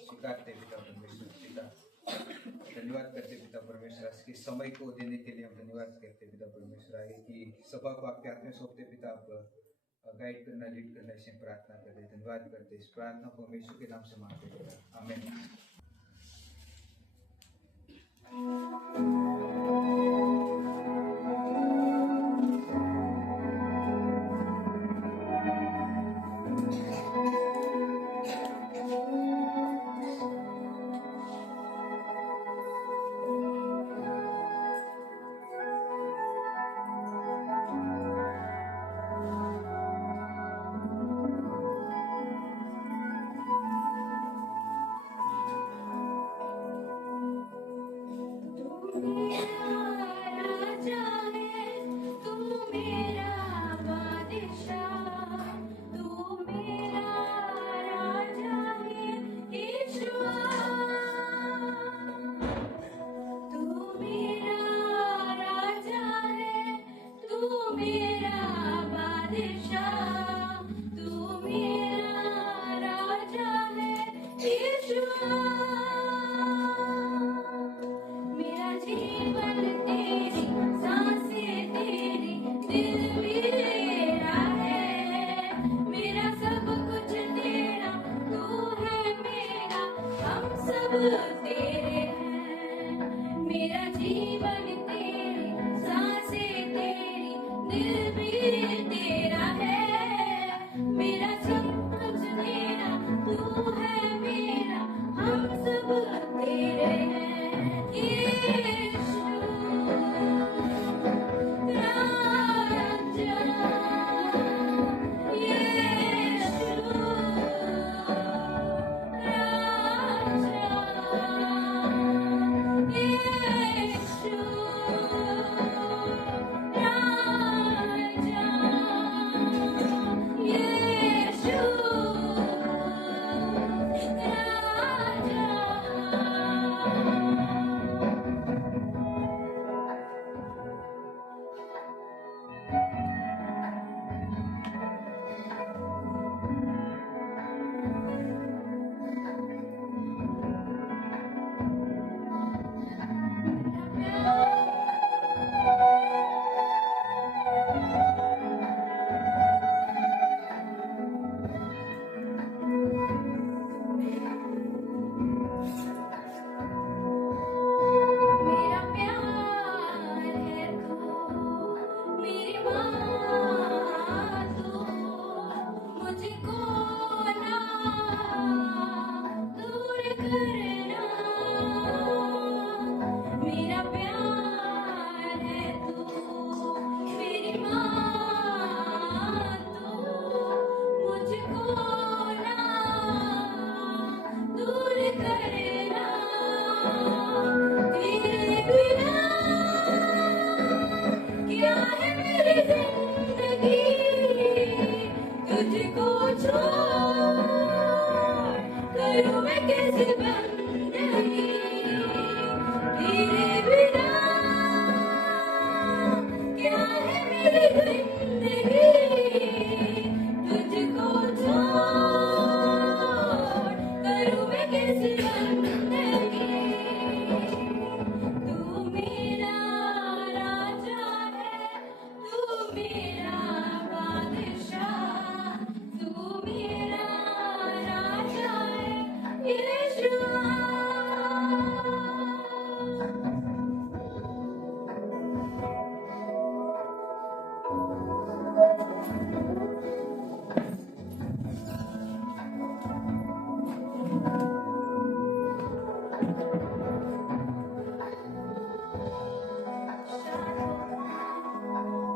स्वीकारते पिता परमेश्वर। पिता धन्यवाद करते पिता परमेश्वर, इसके समय को देने के लिए हम धन्यवाद करते पिता परमेश्वर। आगे की सभा को आपके हाथ में सौंपते पिता, आप गाइड करना, लीड करना, इसे प्रार्थना करते, धन्यवाद करते। इस प्रार्थना को हम यीशु के नाम से मांगते हैं, आमीन। राजा करूं मैं कैसे बंदगी तेरे बिना क्या है मेरी जिंदगी तुझको छोड़ करूं मैं कैसे बंदगी तू मेरा राजा है तू मेरा बादशाह तू मेरा राजा है यीशुआ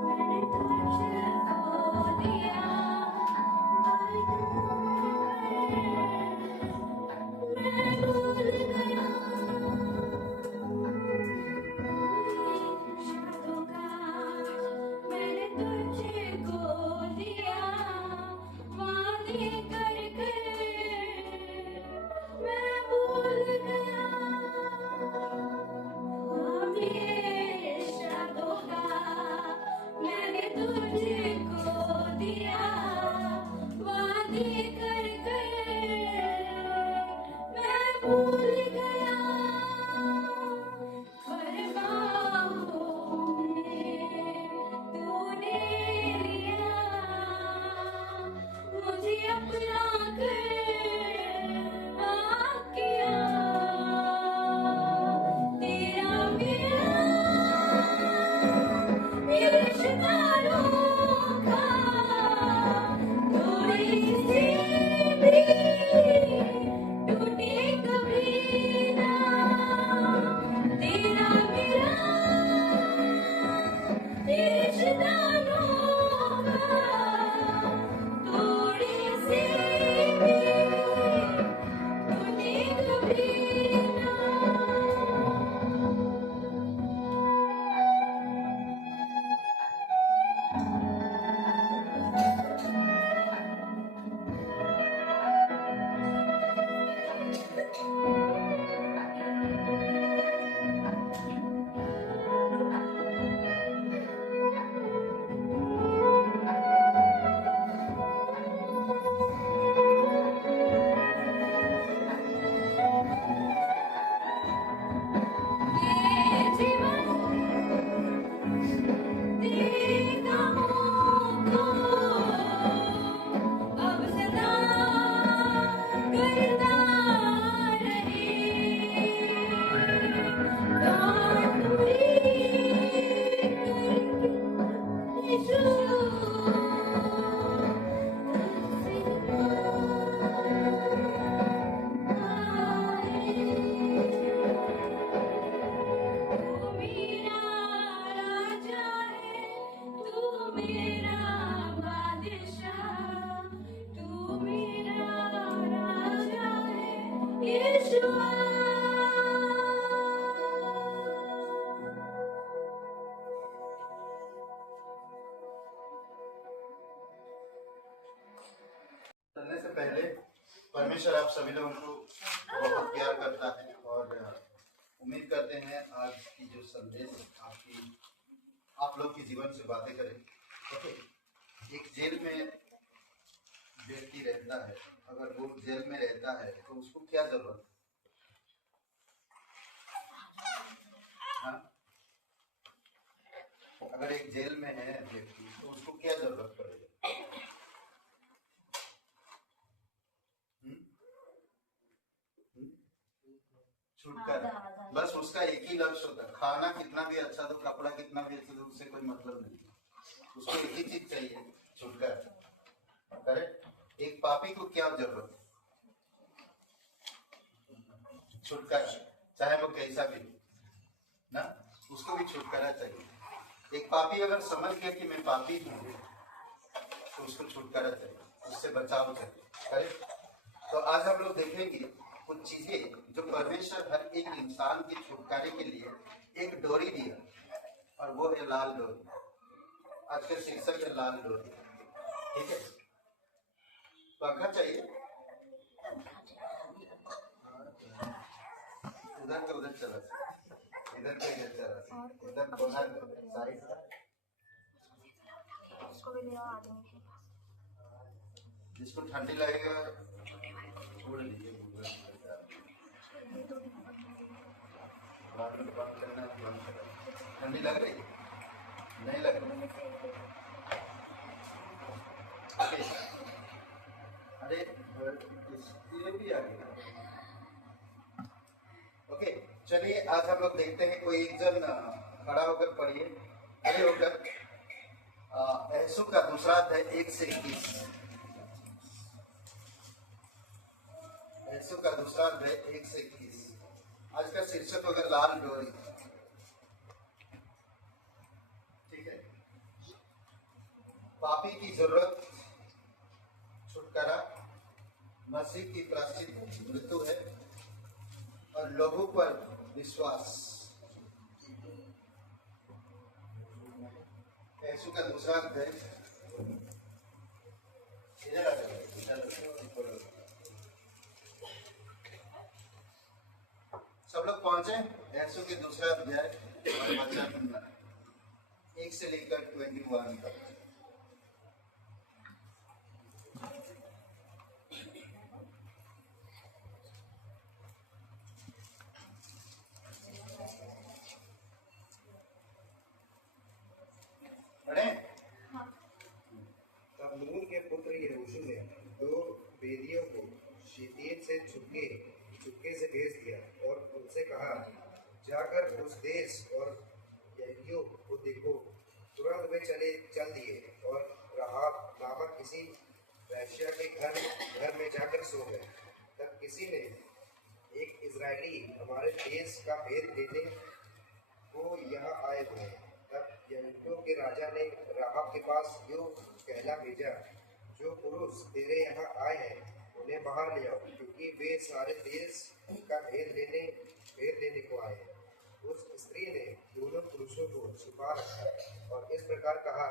मैंने तुझको दिया मैं भूल गया शादों का मैंने तुझको दिया वादे कर कर मैं भूल गया हमेशा धोखा मैंने तुझको दिया वादे कर कर मैं भूल गया पर बाहों में तूने लिया मुझे अपना कर किया तेरा मेरा ये रिश्ता अनोखा थोड़ी सी भी टूटे कभी ना तेरा मेरा ये रिश्ता अनोखा थोड़ी सी भी टूटे कभी ना ये जीवन तेरे कामों को अब सदा करता रहे गान पूरी करके यीशु तू मेरा राजा है तू मेरा बादशाह तू मेरा राजा है यीशुआ चलने से पहले परमेश्वर आप सभी लोगों को बहुत प्यार करता है और उम्मीद करते हैं आज की जो संदेश आप लोग के जीवन से बातें करें। ओके, एक जेल में व्यक्ति रहता है, अगर वो जेल में रहता है तो उसको क्या जरूरत है? हाँ? अगर एक जेल में है व्यक्ति तो उसको क्या जरूरत पड़ेगी? छुटकारा। बस उसका एक ही लक्ष्य होता है, खाना कितना भी अच्छा दो, कपड़ा कितना भी अच्छा दो, उससे कोई मतलब नहीं। उसको एक ही चीज चाहिए, छुटकारा। करेक्ट? एक पापी को क्या जरूरत है? छुटकारा, चाहे वो कैसा भी ना, उसको भी छुटकारा चाहिए। एक पापी अगर समझ गया कि मैं पापी हूँ तो उसको छुटकारा चाहिए, उससे बचाव चाहिए। करेक्ट? तो आज हम लोग देखेंगे कुछ चीजें जो परमेश्वर हर एक इंसान के छुटकारे के लिए एक डोरी दिया, और वो है लाल डोरी। आज का शीर्षक है लाल डोरी। ठीक है, पंखा चाहिए? चला इधर पे चला इधर कोना साइड जिसको ठंडी लगेगा छोड़ दीजिए बंद करना बंद करो। ठंडी लग रही नहीं लग रही ओके। अरे ये भी आ गया ओके। चलिए आज हम लोग देखते हैं कोई एक जन खड़ा होकर पढ़िए खड़े होकर यीशु का दूसरा अध्याय 1 से 21। यीशु का दूसरा अध्याय 1 से 21। आज का शीर्षक होगा लाल डोरी। ठीक है। पापी की जरूरत छुटकारा, मसीह की प्रायश्चित मृत्यु है और लोगों पर विश्वास। यीशु का दूसरा अध्याय इधर आ जाइए। सब लोग पहुंचे यीशु के दूसरा अध्याय और वचन 1 से लेकर 21 तक। तब नून के पुत्र यहोशू ने 2 वेदियों को शीतीन से चुपके से भेज दिया और उनसे कहा, जाकर उस देश और यहूदियों को देखो। तुरंत वे चल दिए और राहाब नामक किसी वेश्या के घर में जाकर सो गए। तब किसी ने एक इजरायली हमारे देश का भेद देने को यहाँ आए हुए हैं। तब यहूदियों के राजा ने राहाब के पास यूं कहला भेजा, जो पुरुष तेरे यहाँ आए हैं उन्हें बाहर ले आओ, क्योंकि वे सारे देश का भेद लेने को आए हैं। उस स्त्री ने दोनों पुरुषों को छिपा रखा और इस प्रकार कहा,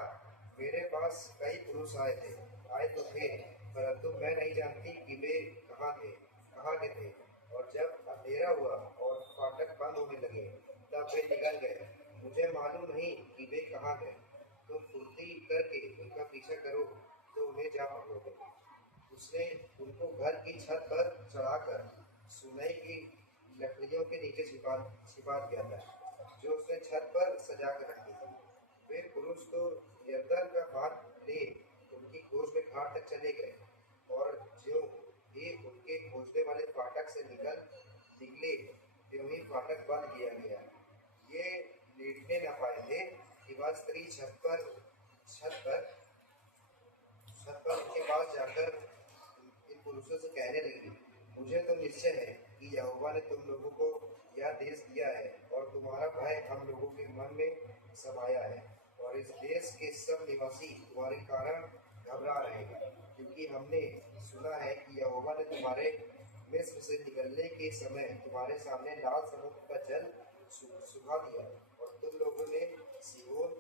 मेरे पास कई पुरुष आए तो थे, परंतु मैं नहीं जानती कि वे कहाँ के थे। और जब अंधेरा हुआ और फाटक बंद होने लगे तब वे निकल गए। मुझे मालूम नहीं कि वे कहाँ गए। तुम फुर्ती करके उनका पीछा करो तो उन्हें जा पकड़ोगे। उसने उनको घर की छत पर चढ़ाकर सुनई की लकड़ियों के नीचे छिपा दिया था, जो उसने छत पर सजा कर रखी थी। वे पुरुष तो यरदन का बात ले उनकी खोज में घाट तक चले गए, और जो ही उनके खोजने वाले फाटक से निकले त्यों ही फाटक बंद किया गया। ये लेटने न पाए थे कि वह स्त्री छत पर उनके पास जाकर इन पुरुषों से कहने लगी, मुझे तो निश्चय है कि यहोवा ने तुम लोगों को यह देश दिया है और तुम्हारा भय हम लोगों के मन में समाया है, और इस देश के सब निवासी तुम्हारे कारण घबरा रहे हैं, क्योंकि हमने सुना है कि यहोवा ने तुम्हारे मिस्र से निकलने के समय तुम्हारे सामने लाल समुद्र का जल सुखा दिया, और तुम लोगों ने सीहोन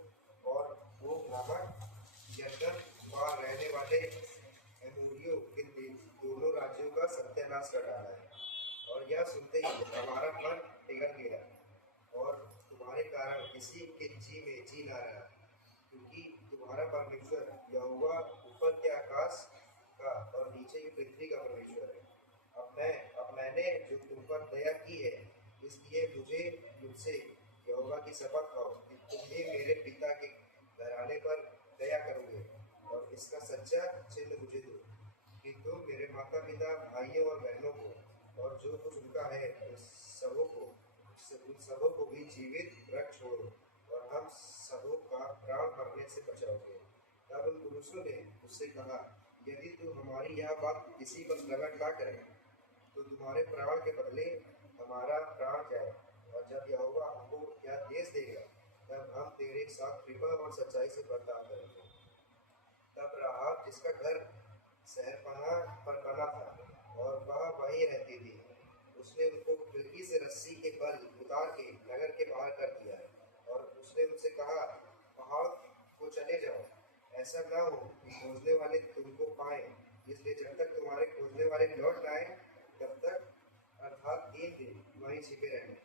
और ओग नामक यरदन पार रहने वाले एमोरियों के दोनों राज्यों का सत्यानाश कर डाला है। और यह सुनते ही हमारा मन पिघल गया और तुम्हारे कारण किसी के जी ना रहा, क्योंकि तुम्हारा परमेश्वर यहोवा ऊपर के आकाश का और नीचे की पृथ्वी का परमेश्वर है। अब मैंने जो तुम पर दया की है, इसलिए मुझसे यहोवा की शपथ खाओ कि तुम भी मेरे पिता के घराने पर दया करोगे, और इसका सच्चा चिन्ह मुझे दो कि तुम मेरे माता पिता, भाइयों और बहनों को और जो कुछ उनका है उन सबों को भी जीवित रख छोड़ो, और हम सबों का प्राण मरने से बचाओगे। तब उन पुरुषों ने उससे कहा, यदि तू हमारी यह बात किसी पर प्रकट ना करे तो तुम्हारे प्राण के बदले हमारा प्राण जाए, और जब यहोवा हमको यह देश देगा तब हम तेरे साथ कृपा और सच्चाई से बर्ताव करेंगे। तब राहाब, जिसका घर शहरपनाह पर बना था और वह वहीं रहती थी, उसने उनको खिड़की से रस्सी के बल उतार के नगर के बाहर कर दिया, और उसने उनसे कहा, पहाड़ को चले जाओ, ऐसा ना हो कि खोजने वाले तुमको पाएं, इसलिए जब तक तुम्हारे खोजने वाले लौट आए तब तक अर्थात 3 दिन वहीं छिपे रहने।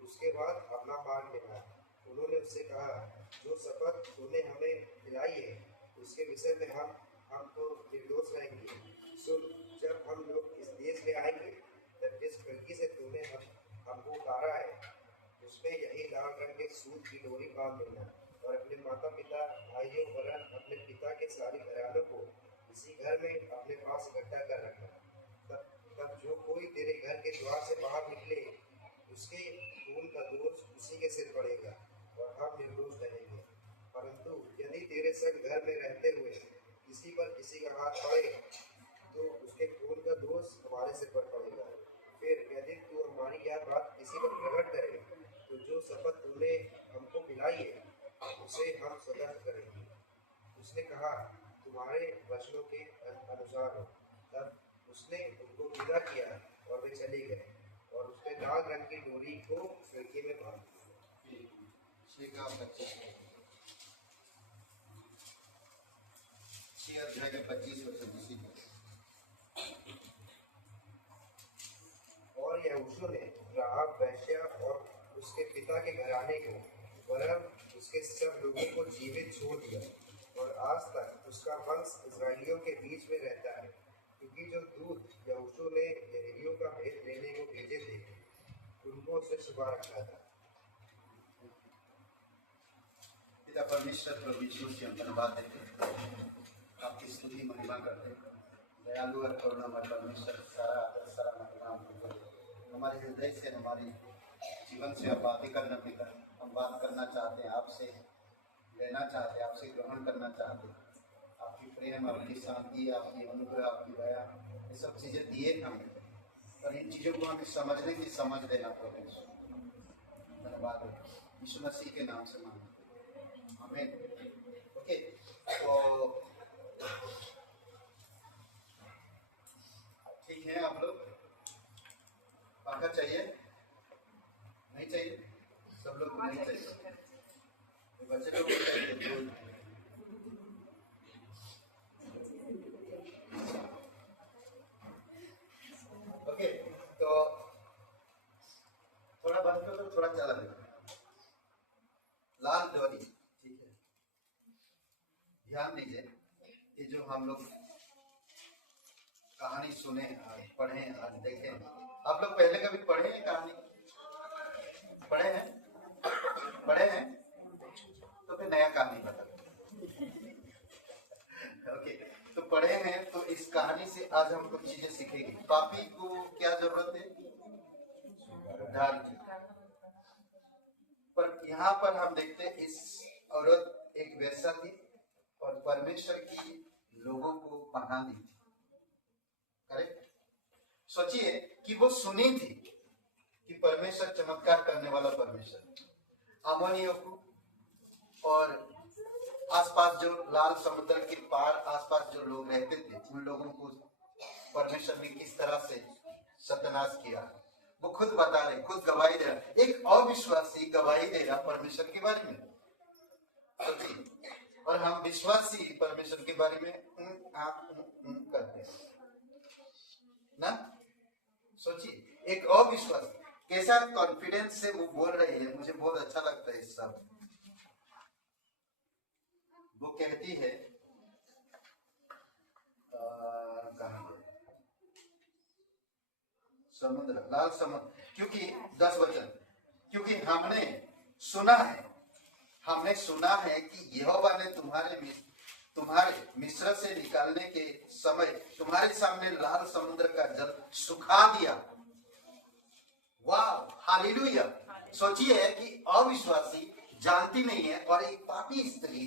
उसके बाद अपना मान लेना। उन्होंने उससे कहा, जो शपथ तूने हमें दिलाई है उसके विषय में हम तो निर्दोष रहेंगे। सुन, जब हम लोग इस देश में आएंगे तब जिस खिड़की से तूने हमको उतारा है उसमें यही लाल रंग के सूत की डोरी बांध देना और अपने माता पिता, भाइयों वरन अपने पिता के सारे घरानों को इसी घर में अपने पास इकट्ठा कर रखना। तब जो कोई तेरे घर के द्वार से बाहर निकले उसके खून का दोष उसी के सिर पड़ेगा और हम निर्दोष रहेंगे। परंतु यदि तेरे संग घर में रहते हुए किसी पर किसी का हाथ पड़े तो उसके खून का दोष हमारे सिर पर पड़ेगा। फिर यदि तू हमारी यह बात किसी पर प्रकट करे तो जो शपथ तूने हमको पिलाई है उसे हम स्वतः करेंगे। उसने कहा, तुम्हारे वचनों के अनुसार हो। तब उसने उनको विदा किया और वे चले गए और उसने लाल रंग की डोरी को खिड़की में बांध दिया। अध्याय के 25 वचन। और यहोशू ने राहाब वेश्या और उसके पिता के घराने को वरन उसके सब लोगों को जीवित छोड़ दिया और आज तक उसका वंश इस्राएलियों के बीच में रहता है, क्योंकि जो दूत यहोशू ने यहूदियों का भेद लेने को भेजे थे उनको उसने छुपा रखा था। पिता परमेश्वर प्रभु यीशु से हम धन्यवाद देते हैं, आपकी स्तुति महिमा करते हैं। दयालु और करुणामय परमेश्वर, सारा आदर सारा महिमा आपको हमारे हृदय से, हमारे जीवन से आप बातें करना पिता। हम बात करना चाहते हैं, आपसे लेना चाहते हैं, आपसे ग्रहण करना चाहते हैं। आपकी प्रेम, आपकी शांति, आपकी अनुग्रह, आपकी दया, ये सब चीज़ें दिए हमें, और इन चीज़ों को हमें समझने की समझ देना परमेश्वर। धन्यवाद यीशु मसीह के नाम से मांगते हैं, आमीन। ओके, तो ठीक है, आप लोग पंखा चाहिए? नहीं चाहिए? सब लोग को नहीं चाहिए, बच्चे लोग को चाहिए। ओके, तो थोड़ा बंद करो, थोड़ा चला दो। लाल डोरी, ठीक है, ध्यान दीजिए। ये जो हम लोग कहानी सुने, आज पढ़े, आज देखें, आप लोग पहले कभी पढ़े हैं कहानी? पढ़े हैं? पढ़े हैं? तो फिर नया कहानी बता। ओके, तो पढ़े हैं तो इस कहानी से आज हम कुछ चीजें सीखेंगे। पापी को क्या जरूरत है? उद्धार की। पर यहाँ पर हम देखते हैं इस औरत एक वैसा थी और परमेश्वर की लोगों को पनाह दी। करेक्ट? सोचिए कि वो सुनी थी कि परमेश्वर चमत्कार करने वाला परमेश्वर। अमोनियों को और आसपास जो लाल समुद्र के पार आसपास जो लोग रहते थे उन लोगों को परमेश्वर ने किस तरह से सत्यानाश किया, वो खुद बता रहे, खुद गवाही दे रहा। एक अविश्वासी गवाही दे रहा परमेश्वर के बारे में। सोचिए, और हम विश्वासी परमेश्वर के बारे में करते हैं ना। सोचिए, एक अविश्वासी कैसा कॉन्फिडेंस से वो बोल रही है, मुझे बहुत अच्छा लगता है इस सब। वो कहती है समुद्र, लाल समुद्र, क्योंकि 10 वचन, क्योंकि हमने सुना है कि यहोवा ने तुम्हारे मिस्र से निकालने के समय तुम्हारे सामने लाल समुद्र का जल सुखा दिया। वाह, हालेलुया। सोचिए कि अविश्वासी जानती नहीं है और एक पापी स्त्री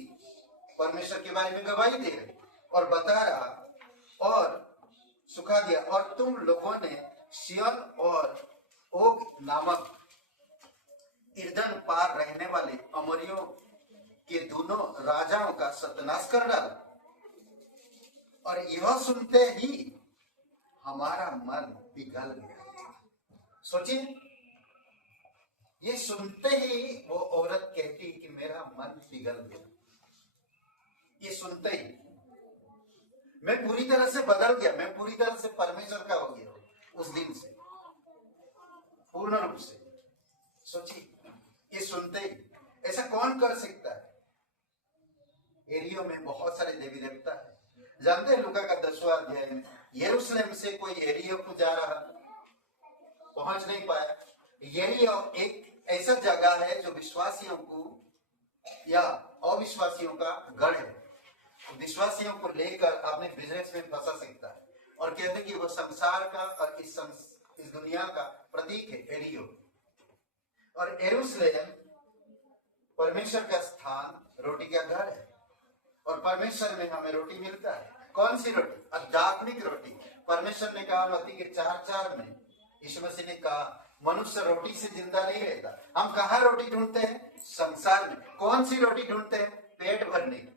परमेश्वर के बारे में गवाही दे रही और बता रहा और सुखा दिया। और तुम लोगों ने सियन और ओग नामक ईर्दन पार रहने वाले अमरियों के दोनों राजाओं का सत्यानाश कर डाला। और यह सुनते ही हमारा मन पिघल गया। सोचिए, ये सुनते ही वो औरत कहती कि मेरा मन पिघल गया। ये सुनते ही मैं पूरी तरह से बदल गया, मैं पूरी तरह से परमेश्वर का हो गया उस दिन से, पूर्ण रूप से। सोचिए, ये सुनते ही ऐसा कौन कर सकता है? एरियो में बहुत सारे देवी देवता है। जानते हैं लूका का 10वां अध्याय में यरूशलेम से कोई एरियो को जा रहा, पहुंच नहीं पाया। यरीहो एक ऐसा जगह है जो विश्वासियों को या अविश्वासियों का गढ़ है। विश्वासियों को लेकर अपने बिजनेस में फंसा सकता है और कहते हैं कि वो संसार का और इस दुनिया का प्रतीक है एरियो। और यरूशलेम परमेश्वर का स्थान, रोटी का घर है और परमेश्वर में हमें रोटी मिलता है। कौन सी रोटी? आध्यात्मिक रोटी। परमेश्वर ने कहा मत्ती के 4:4 में, यीशु मसीह ने कहा मनुष्य रोटी से जिंदा नहीं रहता। हम कहाँ रोटी ढूंढते हैं? संसार में। कौन सी रोटी ढूंढते हैं? पेट भरने की।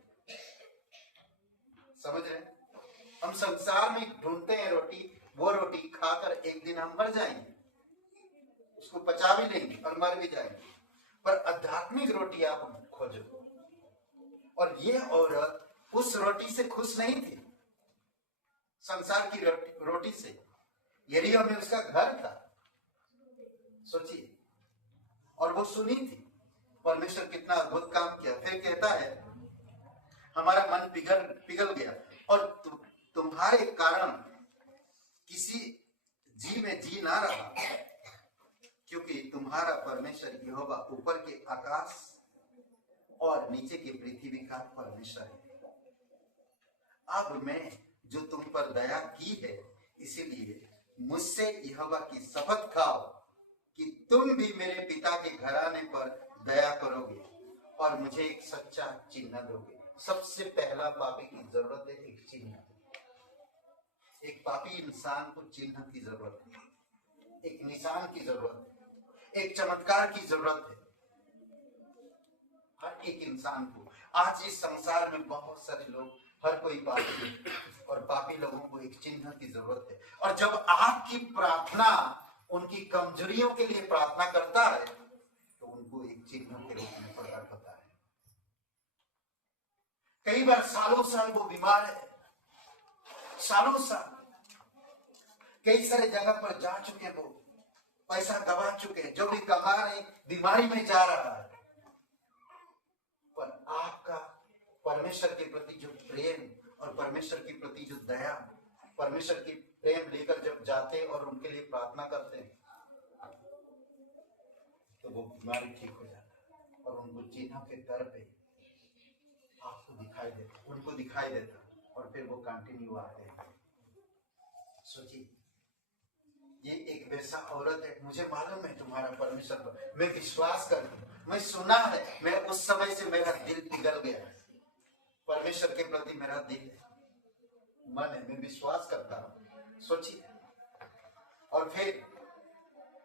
समझ रहे हैं? हम संसार में ढूंढते हैं रोटी, वो रोटी खाकर एक दिन हम मर जाएंगे, उसको पचा भी लेंगे और मर भी जाएंगे। पर आध्यात्मिक रोटी आप खोजो। और ये औरत उस रोटी से खुश नहीं थी, संसार की रोटी से। यरीहो में उसका घर था, सोचिए। और वो सुनी थी परमेश्वर कितना अद्भुत काम किया। फिर कहता है हमारा मन पिघल गया और तुम्हारे कारण किसी जी में जी ना रहा, क्योंकि तुम्हारा परमेश्वर यहोवा ऊपर के आकाश और नीचे की पृथ्वी का परमेश्वर है। अब मैं जो तुम पर दया की है, इसीलिए मुझसे यहोवा की शपथ खाओ कि तुम भी मेरे पिता के घराने पर दया करोगे और मुझे एक सच्चा चिन्ह दोगे। सबसे पहला पापी की जरूरत है एक चिन्ह। एक पापी इंसान को चिन्ह की जरूरत है, एक निशान की जरूरत है, एक चमत्कार की जरूरत है हर एक इंसान को। आज इस संसार में बहुत सारे लोग, हर कोई पापी है और पापी लोगों को एक चिन्ह की जरूरत है। और जब आपकी प्रार्थना उनकी कमजोरियों के लिए प्रार्थना करता है तो उनको एक चिन्ह के रूप में प्रकट होता है। कई बार सालों साल वो बीमार है, सालों साल कई सारे जगह पर जा चुके, वो पैसा गवा चुके, जो भी कमा रहे बीमारी में जा रहा है। पर आपका परमेश्वर के प्रति जो प्रेम और परमेश्वर के प्रति जो दया, परमेश्वर की प्रेम लेकर जब जाते हैं और उनके लिए प्रार्थना करते हैं तो वो बीमारी ठीक हो जाता है और उनको चिन्ह के दर पे आपको दिखाई देता, उनको दिखाई देता और फिर वो कंटिन्यू आते हैं। सोचिए, ये एक वैसा औरत है। मुझे मालूम है तुम्हारा परमेश्वर पर, मैं विश्वास करती हूँ, मैं सुना है, मैं उस समय से मेरा दिल पिघल गया। परमेश्वर के प्रति मेरा दिल मन है, मैं विश्वास करता हूँ। सोचिए, और फिर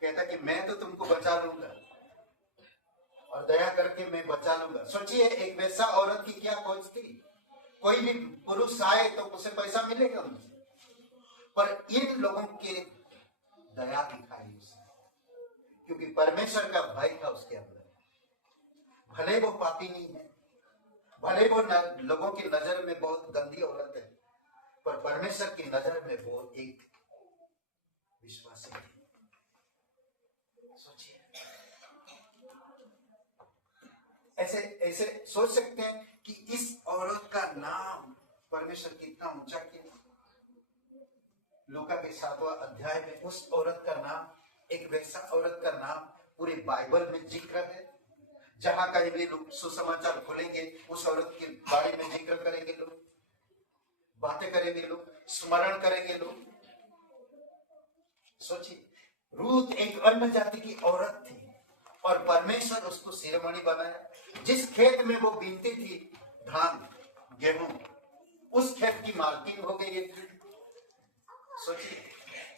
कहता कि मैं तो तुमको बचा लूंगा और दया करके मैं बचा लूंगा। सोचिए, एक वैसा औरत की क्या खोज थी? कोई भी पुरुष आए तो उसे पैसा मिलेगा उनसे, पर इन लोगों के दया दिखाई उसने, क्योंकि परमेश्वर का भय था उसके अंदर। भले वो पापी नहीं है, भले वो लोगों की नजर में बहुत गंदी औरत है, पर परमेश्वर की नजर में वो एक विश्वासी है। सोचिए, ऐसे सोच सकते हैं कि इस औरत का नाम परमेश्वर कितना ऊंचा किया। लूका के 7वां अध्याय में उस औरत का नाम, एक वैसा औरत का नाम पूरे बाइबल में जिक्र है। जहां कहीं भी लोग सुसमाचार खोलेंगे उस औरत के बारे में जिक्र करेंगे, लोग बातें करेंगे, लोग स्मरण करेंगे लोग। सोचिए, रूत एक अन्य जाति की औरत थी और परमेश्वर उसको शिरोमणि बनाया। जिस खेत में वो बीनती थी धान गेहूं, उस खेत की मालकिन हो गई थी। सोचिए,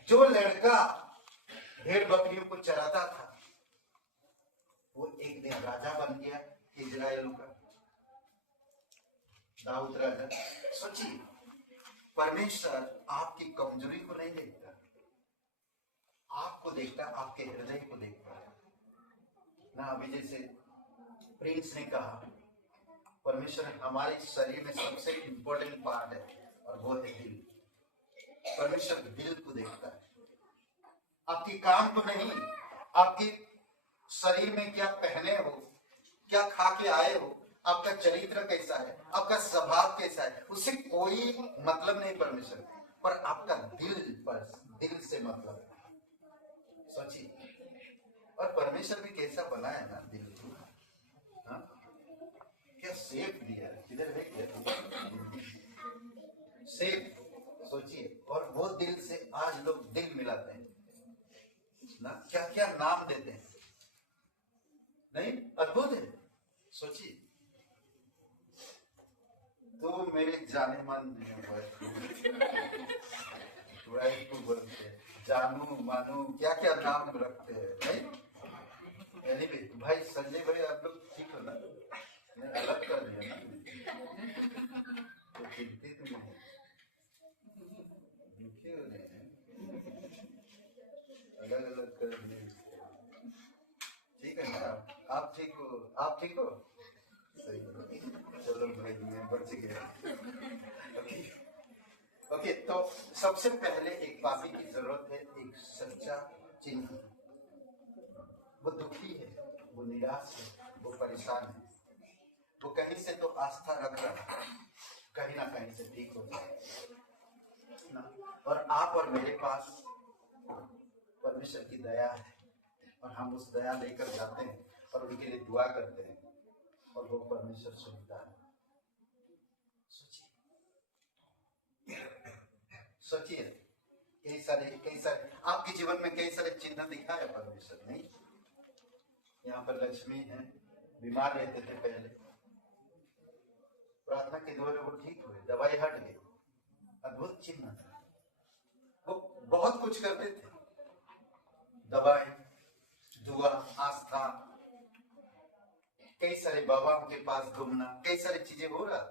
जो लड़का भेड़ बकरियों को चराता था वो एक दिन राजा बन गया इजराइल का, दाऊद राजा। सोचिए, परमेश्वर आपकी कमजोरी को नहीं देखता, आपको देखता, आपके हृदय को देखता है ना। अभी जैसे प्रिंस ने कहा, परमेश्वर हमारे शरीर में सबसे इंपॉर्टेंट पार्ट है और वो है दिल। परमेश्वर दिल को देखता है, आपकी काम को नहीं, आपकी शरीर में क्या पहने हो, क्या खा के आए हो, आपका चरित्र कैसा है, आपका स्वभाव कैसा है, उससे कोई मतलब नहीं परमेश्वर को। पर आपका दिल से मतलब है। सोचिए, और परमेश्वर भी कैसा बनाया ना दिल को, हाँ? क्या सेफ दिया है, किधर है क्या सेफ। सोचिए, और वो दिल से आज लोग दिल मिलाते हैं ना, क्या क्या नाम देते हैं, नहीं अद्भुत है। सोचिए, तो मेरे जाने मन बोलते हैं, जानू मानू क्या क्या नाम रखते हैं, नहीं anyway, भाई संजय भाई आप लोग ठीक हो ना, मैं अलग कर दिया ना, तो चिंतित नहीं है, दुखी हो रहे हैं, अलग अलग कर दिए, ठीक है ना। आप ठीक हो, आप ठीक हो, सही है। चलो भाई मैं बच गया। ओके, तो सबसे पहले एक पापी की जरूरत है एक सच्चा चिन्ह। वो दुखी है, वो निराश है, वो परेशान है, वो कहीं से तो आस्था रख रहा है, कहीं ना कहीं से ठीक हो जाए ना। और आप और मेरे पास परमेश्वर की दया है, और हम उस दया लेकर जाते हैं और उनके लिए दुआ करते हैं, और वो परमेश्वर सुनता है। सोचिए, कई सारे आपके जीवन में कई सारे चिन्ह दिखाया परमेश्वर नहीं। यहाँ पर लक्ष्मी है, बीमार रहते थे पहले, प्रार्थना के द्वारा वो ठीक हुए, दवाई हट गई, अद्भुत चिन्ह था। वो बहुत कुछ करते थे, दवाई, दुआ, आस्था, कई सारे बाबाओं के पास घूमना, कई सारी चीजें हो रहा था,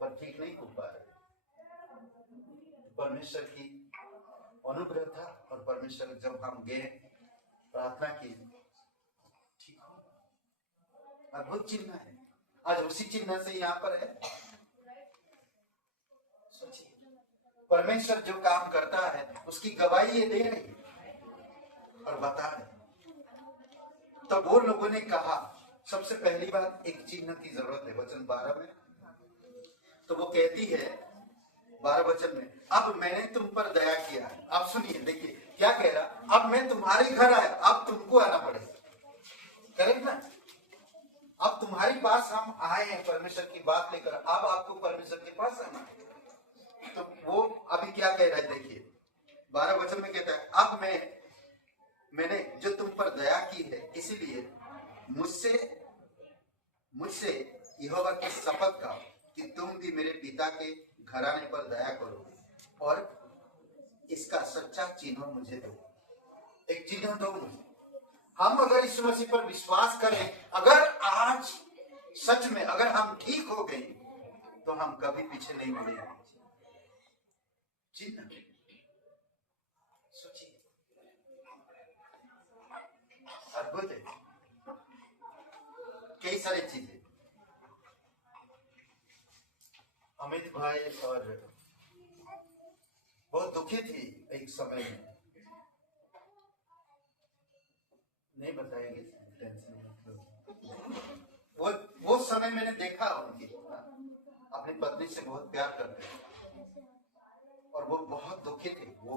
पर ठीक नहीं हो पा रहे। परमेश्वर की अनुग्रह था, और परमेश्वर जब हम गए प्रार्थना की, ठीक हो, अद्भुत चिन्ह है। आज उसी चिन्ह से यहाँ पर है। सोचिए, परमेश्वर जो काम करता है उसकी गवाही ये दे रही है और बता रही। तो वो लोगों ने कहा, सबसे पहली बात एक चिन्ह की जरूरत है। वचन 12 में तो वो कहती है, 12 वचन में, अब मैंने तुम पर दया किया है। आप सुनिए, देखिए क्या कह रहा, अब मैं तुम्हारे घर आया, अब तुमको आना पड़ेगा, करेक्ट ना। अब तुम्हारे पास हम आए हैं परमेश्वर की बात लेकर, अब आपको परमेश्वर के पास आना है। तो वो अभी क्या कह रहा है, देखिए 12 वचन में कहता है, अब मैंने जो तुम पर दया की है, इसीलिए मुझसे यहोवा की शपथ का कि तुम भी मेरे पिता के घराने पर दया करो, और इसका सच्चा चिन्ह मुझे दो। एक चिन्ह दो मुझे। हम अगर इस मसीह पर विश्वास करें, अगर आज सच में अगर हम ठीक हो गए, तो हम कभी पीछे नहीं मुड़ेंगे। चिन्ह सोचिए, अद्भुत है। कई सारी चीजें अमित भाई और बहुत दुखी थी एक समय में, नहीं बताएंगे, टेंशन मतलब। वो समय मैंने देखा उनकी, अपनी पत्नी से बहुत प्यार करते थे, और वो बहुत दुखी थे, वो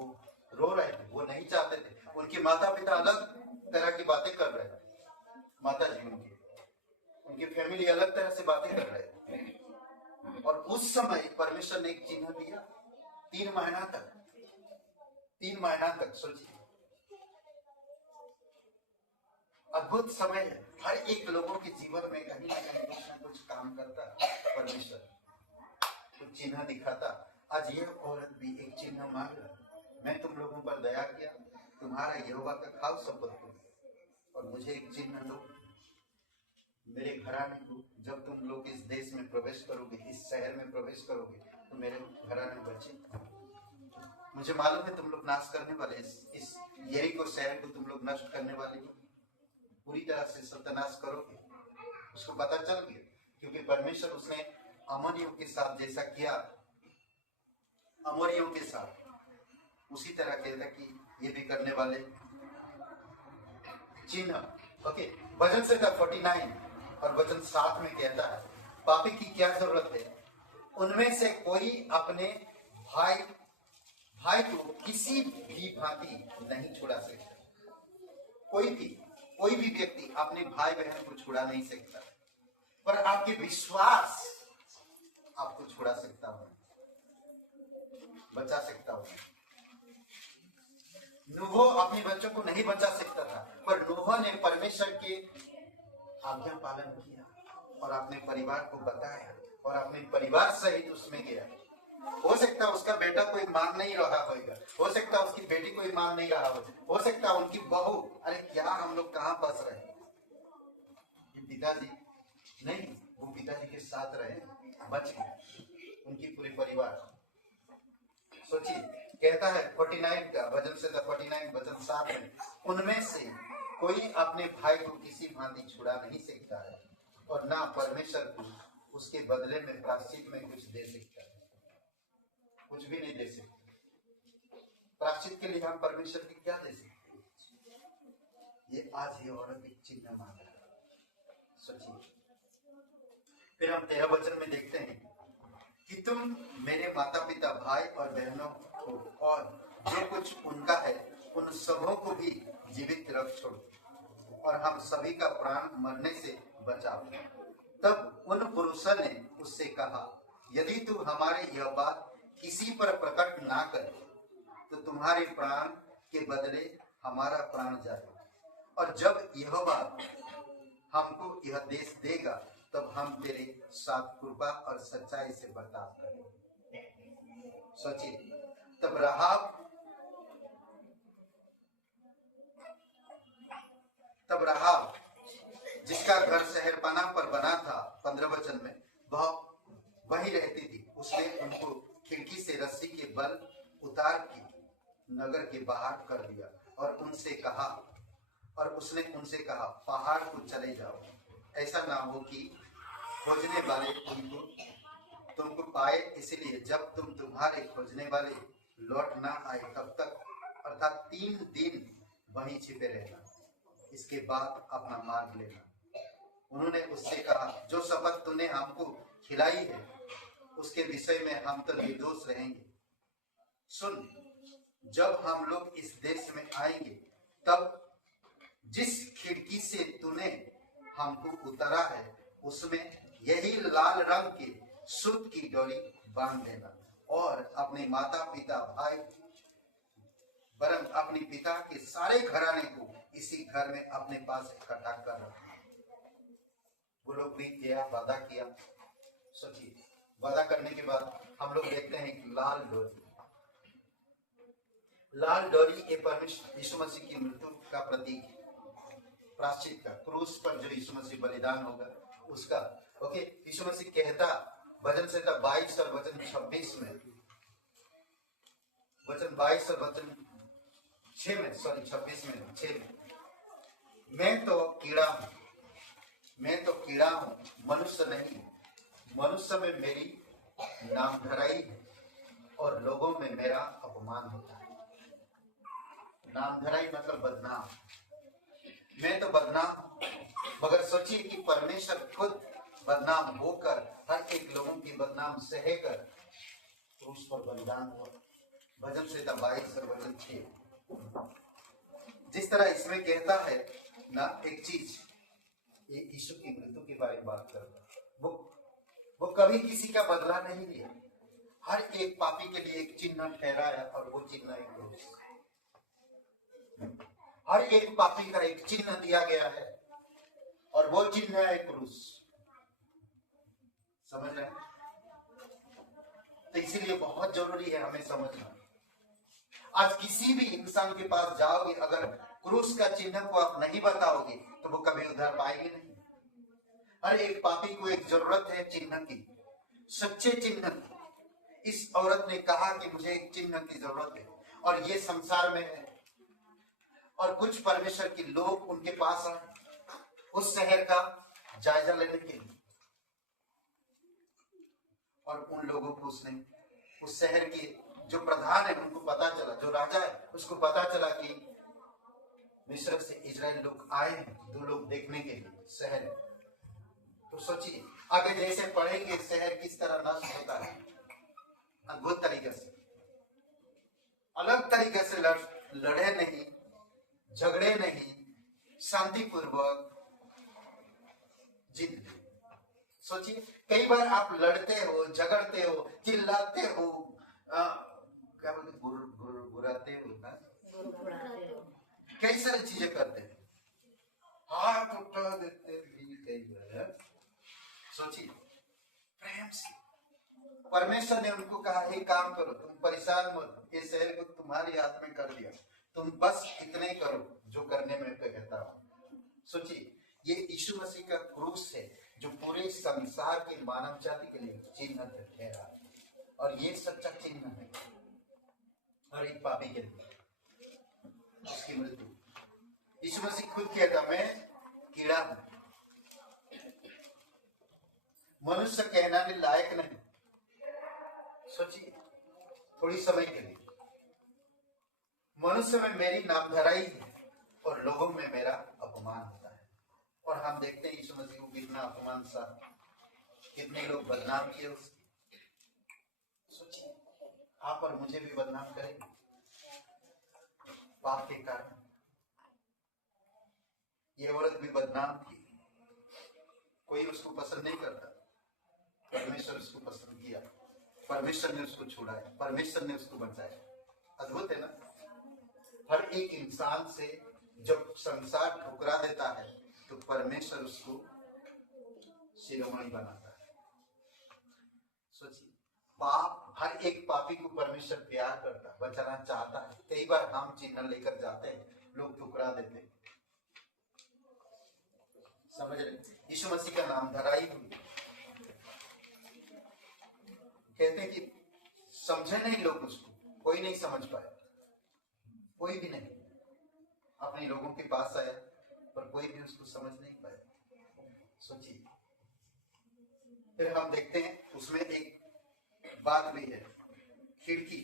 रो रहे थे, वो नहीं चाहते थे। उनके माता पिता अलग तरह की बातें कर रहे थे, माता जी उनकी फैमिली अलग तरह से बातें कर रहे थे। और उस समय परमेश्वर ने एक चिन्ह दिया, 3 महीना तक सोचिए, अद्भुत समय है। हर एक लोगों के जीवन में कहीं ना कहीं कुछ ना कुछ काम करता परमेश्वर, कुछ चिन्ह दिखाता। आज ये औरत भी एक चिन्ह मांग रहा, मैं तुम लोगों पर दया किया, तुम्हारा यहोवा का खाव शपथ करो, और मुझे एक चिन्ह दो। मेरे घराने को जब तुम लोग इस देश में प्रवेश करोगे, इस शहर में प्रवेश करोगे, तो मेरे घराने बचे। मुझे मालूम है तुम लोग नाश करने वाले, इस यरीको शहर को तुम लोग नष्ट करने वाले हो, पूरी तरह से सत्यानाश करोगे। उसको पता चल गया, क्योंकि परमेश्वर उसने अमोरियों के साथ जैसा किया, अमोरियों के साथ उसी तरह कहता कि ये भी करने वाले। चिन्ह ओके, वचन से 49 और वचन 7 में कहता है पापी की क्या जरूरत है, उनमें से कोई अपने भाई को किसी भी भांति नहीं छुड़ा सकता। कोई भी व्यक्ति अपने भाई बहन को छुड़ा नहीं सकता, पर आपके विश्वास आपको छुड़ा सकता हो, बचा सकता हो। नूह अपने बच्चों को नहीं बचा सकता था, पर नूह ने परमेश्वर के आज्ञा पालन किया और अपने परिवार को बताया और अपने परिवार सहित उसमें गया। हो सकता है उसका बेटा कोई मान नहीं रहा होगा, हो सकता है उसकी बेटी कोई मान नहीं रहा हो सकता है उनकी बहू, अरे क्या हम लोग कहाँ फंस रहे हैं। ये पिताजी नहीं, वो पिताजी के साथ रहे, बच गए उनकी पूरी परिवार। सोचिए, कहता है 49 का वचन से 49 वचन 7 में, उनमें से कोई अपने भाई को किसी भांति छुड़ा नहीं सकता है और ना परमेश्वर को उसके बदले में प्रायश्चित में कुछ दे सकता है। कुछ भी नहीं दे सकते। प्रायश्चित के लिए हम परमेश्वर की क्या दे सकते? ये आज ही औरत एक चिन्ह मांग रहा है। सोचिए, फिर हम 13 वचन में देखते हैं कि तुम मेरे माता पिता भाई और बहनों को और जो कुछ उनका है उन सबों को भी जीवित रख छोड़ो और हम सभी का प्राण मरने से बचाओ। तब उन पुरुषों ने उससे कहा, यदि तू हमारे यह बात किसी पर प्रकट ना करे तो तुम्हारे प्राण के बदले हमारा प्राण जाए, और जब यहोवा हमको यह देश देगा तब हम तेरे साथ कृपा और सच्चाई से बर्ताव करेंगे। सोचिए, तब राहाब जिसका घर शहरपना पर बना था, 15 वचन में, वह वही रहती थी। उसने उनको खिड़की से रस्सी के बल उतार के नगर के बाहर कर दिया और उसने उनसे कहा, पहाड़ को चले जाओ, ऐसा ना हो कि खोजने वाले तुमको पाए, इसलिए जब तुम्हारे खोजने वाले लौट ना आए तब तक, अर्थात 3 दिन वहीं छिपे रहना, इसके बाद अपना मार्ग लेना। उन्होंने उससे कहा, जो शपथ तूने हमको खिलाई है उसके विषय में हम तो निर्दोष रहेंगे। सुन, जब हम लोग इस देश में आएंगे तब जिस खिड़की से तूने हमको उतारा है उसमें यही लाल रंग के सूत की डोरी बांध देना और अपने माता पिता भाई वरन अपने पिता के सारे घराने को इसी घर में अपने पास इकट्ठा कर रखना। वो लोग भी गया, वादा किया। सोचिए, वादा करने के बाद हम लोग देखते हैं कि लाल डोरी ये परमेश्वर यीशु मसीह की मृत्यु का प्रतीक है, प्रायश्चित का, क्रूस पर जो यीशु मसीह बलिदान होगा उसका। ओके, यीशु मसीह कहता वचन से 22 और वचन 26 में, वचन 22 और वचन 6 में, 26 में, 6 में, मैं तो कीड़ा हूं, मनुष्य नहीं। मनुष्य में मेरी नामधराई है और लोगों में मेरा अपमान होता है। नामधराई मतलब बदनाम। मैं तो बदनाम हूं, मगर सोचिए कि परमेश्वर खुद बदनाम होकर, हर एक लोगों की बदनाम सहकर क्रूस पर बलिदान हुआ। भजन से 22 और वचन 6। जिस तरह इसमें कहता है ना, एक चीज, ये यीशु की मृत्यु के बारे में बात करता है, वो कभी किसी का बदला नहीं लिया, हर एक पापी के लिए एक चिन्ह ठहराया और वो चिन्ह एक क्रूस। हर एक पापी का एक चिन्ह दिया गया है और वो चिन्ह है क्रूस। समझ रहे हैं? तो इसीलिए बहुत जरूरी है हमें समझना। आज किसी भी इंसान के पास जाओगे, अगर क्रूस का चिन्ह को आप नहीं बताओगे तो वो कभी उधार पाएंगे नहीं। हर एक पापी को एक जरूरत है चिन्ह की, सच्चे चिन्ह की। इस औरत ने कहा कि मुझे एक चिन्ह की जरूरत है और ये संसार में है। और कुछ परमेश्वर के लोग उनके पास आए उस शहर का जायजा लेने के लिए, और उन लोगों को उसने, उस शहर के जो प्रधान है उनको पता चला, जो राजा है उसको पता चला कि मिस्र से इजराइल लोग आए हैं 2 लोग देखने के लिए शहर। तो सोचिए आगे जैसे पढ़ेंगे शहर किस तरह नष्ट होता है, अद्भुत तरीके से, अलग तरीके से लड़े नहीं, झगड़े नहीं, शांतिपूर्वक जीत गए। सोचिए कई बार आप लड़ते हो, झगड़ते हो, चिल्लाते हो, क्या बोलते, गुराते हो ना, कई सारी चीजें करते हैं, हाथ उठा देते भी कई बार। सोचिए प्रेम से परमेश्वर ने उनको कहा एक काम करो, तुम परेशान मत, इस शहर को तुम्हारे हाथ में कर दिया, तुम बस इतने करो जो करने में कहता हूं। सोचिए ये यीशु मसीह का क्रूस है जो पूरे संसार के मानव जाति के लिए चिन्ह ठहरा, और ये सच्चा चिन्ह है हर एक पापी के लिए उसकी मृत्यु। यीशु मसीह खुद कहता मैं कीड़ा हूं, मनुष्य कहने लायक नहीं। सोचिए थोड़ी समय के लिए मनुष्य में मेरी नामधराई है और लोगों में मेरा अपमान होता है। और हम देखते हैं यीशु मसीह को कितना अपमान सा, कितने लोग बदनाम किए उसके। सोचिए आप और मुझे भी बदनाम करेंगे पाप के कारण। ये औरत भी बदनाम थी, कोई उसको पसंद नहीं करता, परमेश्वर उसको पसंद किया, परमेश्वर ने उसको छुड़ाया, परमेश्वर ने उसको बचाया। अद्भुत है ना। हर एक इंसान से जब संसार ठुकरा देता है तो परमेश्वर उसको शिरोमणि बनाता है। सोचिए पाप, हर एक पापी को परमेश्वर प्यार करता है, बचाना चाहता है। कई बार हम चिन्ह लेकर जाते हैं, लोग ठुकरा देते हैं। समझ रहे, यीशु मसीह का नाम धराई हुई, कहते हैं कि समझे नहीं लोग उसको, कोई नहीं समझ पाया, कोई भी नहीं। अपने लोगों के पास आया पर कोई भी उसको समझ नहीं पाया। सोचिए फिर हम देखते हैं उसमें एक बात भी है, खिड़की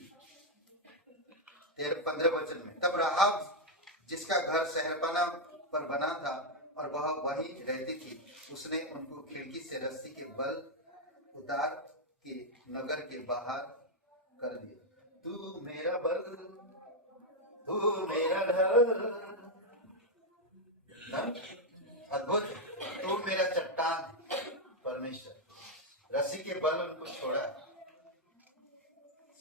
13-15 वचन में, तब राहाब जिसका घर शहरपनाह पर बना था और वह वहीं रहती थी, उसने उनको खिड़की से रस्सी के बल उतार के नगर के बाहर कर दिया। तू मेरा बल, तू मेरा घर, अद्भुत, तू मेरा चट्टान, परमेश्वर रस्सी के बल उनको छोड़ा।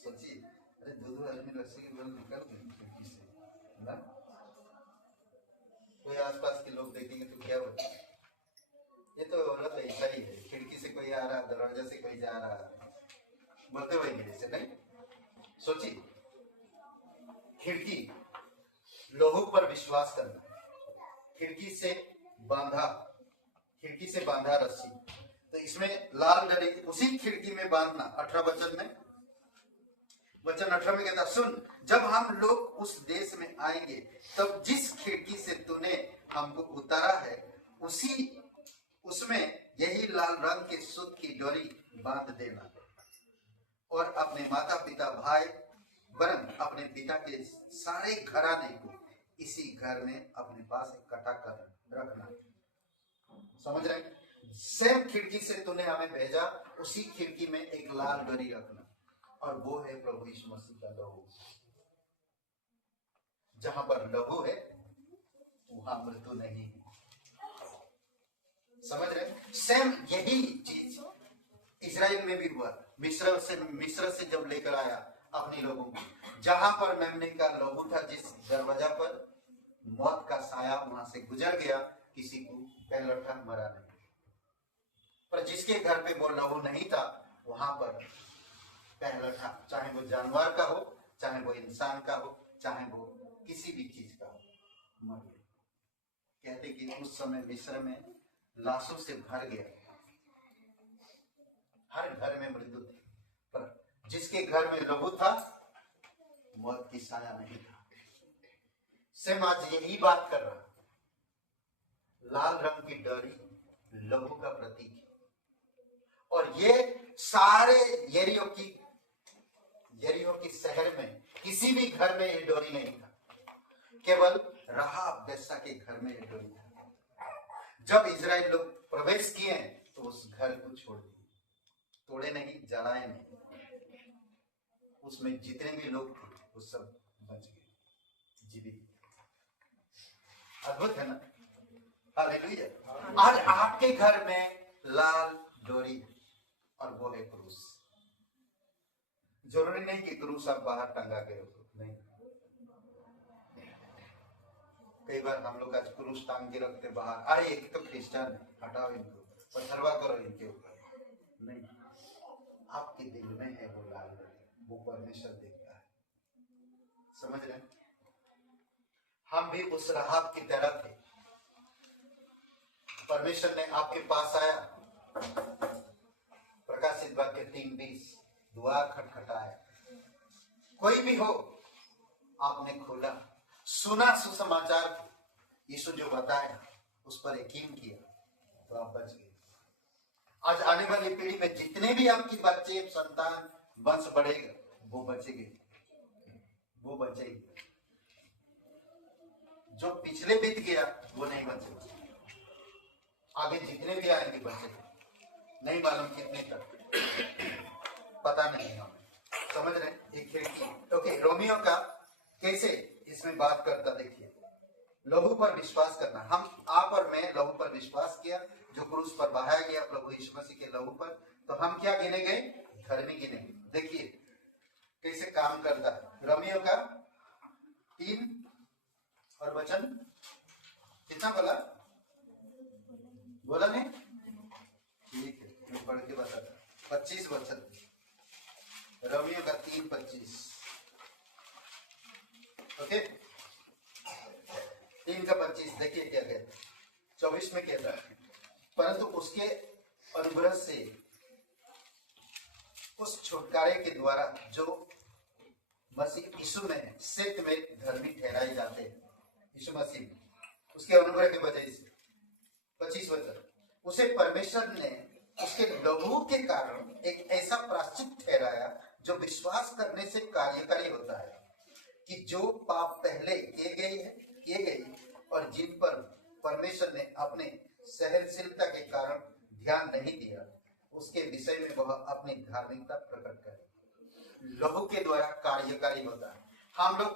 सोचिए अरे 2 आदमी रस्सी के बल निकल गए खिड़की से ना, कोई आसपास के लोग देखेंगे तो क्या होता, ये तो औरत ऐसा ही है, खिड़की से कोई आ रहा, दरवाजा से कोई जा रहा, बोलते हुए से नहीं। सोचिए खिड़की, लोगों पर विश्वास करना, खिड़की से बांधा रस्सी, तो इसमें लाल डरी उसी खिड़की में बांधना। 18 वचन में, वचन 18 में कहता, सुन जब हम लोग उस देश में आएंगे तब जिस खिड़की से तूने हमको उतारा है उसमें यही लाल रंग के सूत की डोरी बांध देना, और अपने माता पिता भाई वरन अपने पिता के सारे घराने को इसी घर में अपने पास इकट्ठा कर रखना। समझ रहे, सेम खिड़की से तूने हमें भेजा, उसी खिड़की में एक लाल डोरी रखना, और वो है प्रभु यीशु मसीह का लहू। जहां पर लहू है वहां मृत्यु नहीं है। समझ रहे, सेम यही चीज इजराइल में भी हुआ। मिस्र से जब लेकर आया अपने लोगों को, जहां पर मेमने का लहू था, जिस दरवाजा पर मौत का साया वहां से गुजर गया, किसी को पहलौठा मरा नहीं, पर जिसके घर पे वो लहू नहीं था वहां पर पहलौठा, चाहे वो जानवर का हो, चाहे वो इंसान का हो, चाहे वो किसी भी चीज का हो, मर गया। कहते कि उस समय मिस्र में लाशों से भर गया, हर घर में मृत्यु थी, पर जिसके घर में लहू था मौत की साया नहीं था। सेम आज यही बात कर रहा, लाल रंग की डोरी लहू का प्रतीक है, और ये सारे यरीहो की शहर में किसी भी घर में ये डोरी नहीं था। केवल राहाब वेश्या के घर में ये डोरी था। जब इजराइल लोग प्रवेश किए तो उस घर को छोड़ दिए, तोड़े नहीं, जलाए नहीं। उसमें जितने भी लोग थे वो सब बच गए, जीवित। अद्भुत है ना? हालेलुया। आज आपके घर में लाल डोरी है और वो है क्रूस। जरूरी नहीं कि क्रूस आप बाहर टंगा के रखो, नहीं। कई बार हम लोग आज क्रूस टांग के रखते बाहर, अरे एक तो क्रिश्चियन है, हटाओ इनको, पथरवा करो इनके ऊपर। नहीं, आपके दिल में है वो लाल डोरी, वो परमेश्वर देखता है। समझ रहे हैं? हम भी उस राहाब की तरह थे। परमेश्वर ने आपके पास आया, प्रकाशित वाक्य 3:20, द्वार खटखटाया, कोई भी हो, आपने खोला, सुना सुसमाचार, यीशु जो बताया उस पर यकीन किया तो आप बच गए। आज आने वाली पीढ़ी में जितने भी आपकी बच्चे, संतान, वंश बढ़ेगा, वो बचेंगे, वो बचेगी। जो पिछले बीत गया वो नहीं बचेगा, आगे जितने भी आएंगे बचेंगे। नहीं मालूम कितने तक, पता नहीं हमें। समझ रहे? एक खिड़की। ओके, रोमियो का कैसे इसमें बात करता देखिए। लहू पर विश्वास करना, हम आप और मैं लहू पर विश्वास किया जो क्रूस पर बहाया गया प्रभु यीशु मसीह के लहू पर, तो हम क्या गिने गए? धर्मी गिने गए। देखिए कैसे काम करता है। रोमियो का 3 और वचन कितना बोला? बोला नहीं? ठीक है, मैं पढ़ के बताता। 25 वचन, रोमियो का 3:25। ओके, 3:25 देखिए क्या कहता है। 24 में कहता है, परंतु उसके अनुग्रह से उस छुटकारे के द्वारा जो मसीह यीशु में है, सत्य में धर्मी ठहराए जाते हैं। यीशु मसीह में उसके अनुग्रह की वजह से। 25 वचन, उसे परमेश्वर ने उसके लहू के कारण एक ऐसा प्रायश्चित ठहराया जो विश्वास करने से कार्यकारी होता है, कि जो पाप पहले किए गए और जिन पर परमेश्वर ने अपने सहनशीलता के कारण ध्यान नहीं दिया, उसके विषय में वह अपनी धार्मिकता प्रकट करे। लहू के द्वारा कार्यकारी होता है। हम लोग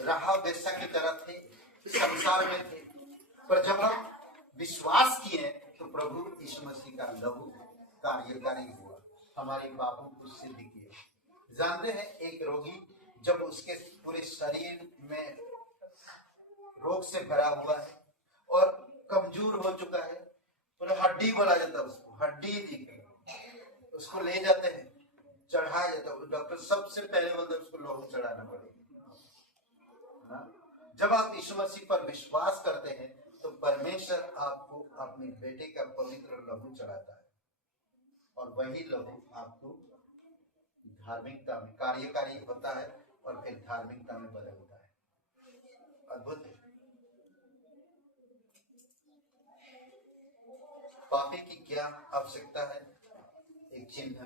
राहाब वेश्या की तरह थे, संसार में थे, पर जब हम विश्वास किए तो प्रभु यीशु मसीह का लहू कार्यकारी हुआ, हमारे पापों को सिद्ध किए। जानते हैं, एक रोगी जब उसके पूरे शरीर में रोग से भरा हुआ है और कमजोर हो चुका है, पूरा हड्डी बोला जाता है उसको, हड्डी दिख रही, उसको ले जाते हैं, चढ़ाया जाता है। डॉक्टर सबसे पहले बोलते हैं उसको लहू चढ़ाना पड़ेगा। जब आप यीशु मसीह पर विश्वास करते हैं तो परमेश्वर आपको अपने बेटे का पवित्र लहू चढ़ाता है, और वही लहू आपको धार्मिकता में कार्यकारी होता है और फिर धार्मिकता में बदलता है। अद्भुत है। पापी की क्या आवश्यकता है? एक चिन्ह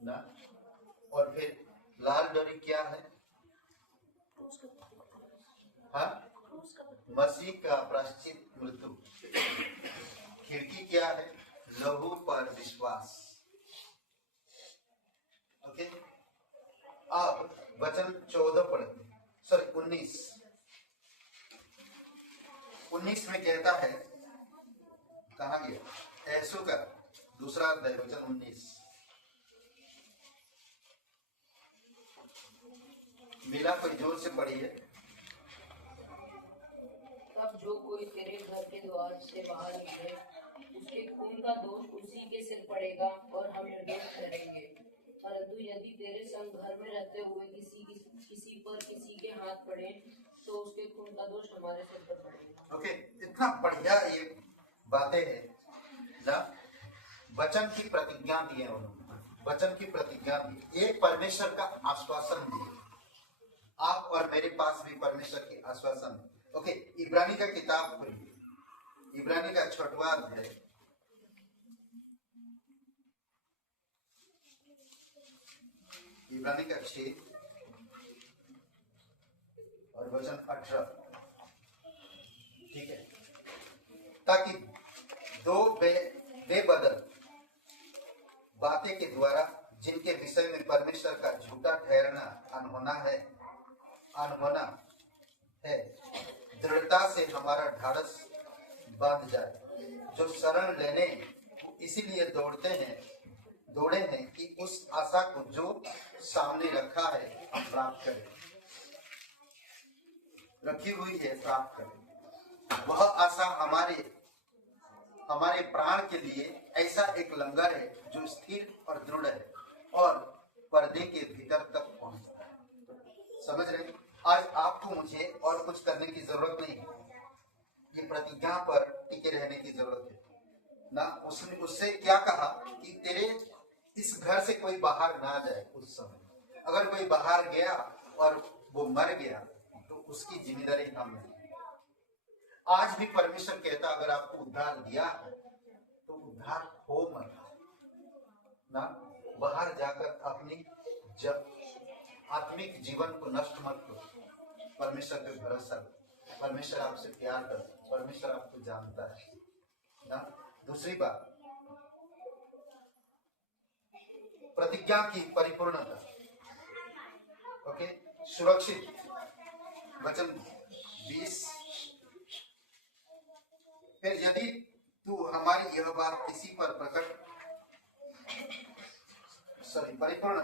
ना, और फिर लाल डोरी क्या है? हाँ, मसीह का प्रायश्चित मृत्यु। खिड़की क्या है? लहू पर विश्वास। ओके, अब वचन 14 पढ़ते, सॉरी 19 में कहता है, कहाँ गया? ऐसु का दूसरा अध्याय वचन 19। मिला कोई जोर से पढ़िए। तब जो कोई तेरे घर के द्वार से बाहर निकले, उसके खून का दोष उसी के सिर पड़ेगा और हम निर्दोष ठहरेंगे। परंतु यदि तेरे संग घर में रहते हुए किसी पर किसी के हाथ पड़े, तो उसके खून का दोष हमारे सिर पर पड़ेगा। ओके, इतना बढ़िया ये बातें हैं ना। वचन की प्रतिज्ञा दी है उन्होंने, वचन की प्रतिज्ञा दी, ये परमेश्वर का आश्वासन दिए। आप और मेरे पास भी परमेश्वर की आश्वासन है। ओके, इब्रानी का किताब पढ़िए, इब्रानी का 6वां अध्याय, इब्रानी का 6 और वचन 18, ठीक है, ताकि दो बेबदल बातें के द्वारा जिनके विषय में परमेश्वर का झूठा ठहरना अनहोना है दृढ़ता से हमारा ढाढ़स बांध जाए, जो शरण लेने इसीलिए दौड़े हैं कि उस आशा को जो सामने रखा है हम प्राप्त करें, रखी हुई है प्राप्त करें। वह आशा हमारे प्राण के लिए ऐसा एक लंगर है जो स्थिर और दृढ़ है और पर्दे के भीतर तक पहुंचता है। समझ रहे? आज आपको मुझे और कुछ करने की जरूरत नहीं है, ये प्रतिज्ञा पर टिके रहने की जरूरत है ना। उसने उससे क्या कहा कि तेरे इस घर से कोई बाहर ना जाए। उस समय अगर कोई बाहर गया और वो मर गया तो उसकी जिम्मेदारी हम नहीं। आज भी परमेश्वर कहता अगर आपको उद्धार दिया है तो उद्धार हो मत ना, बाहर जाकर अपनी जब आत्मिक जीवन को नष्ट मत करो। परमेश्वर पे भरोसा करो, परमेश्वर आपसे प्यार करता, परमेश्वर आपको जानता है ना। दूसरी बात, प्रतिज्ञा की परिपूर्णता। ओके, सुरक्षित वचन 20। फिर यदि तू हमारी यह बात किसी पर परिपूर्ण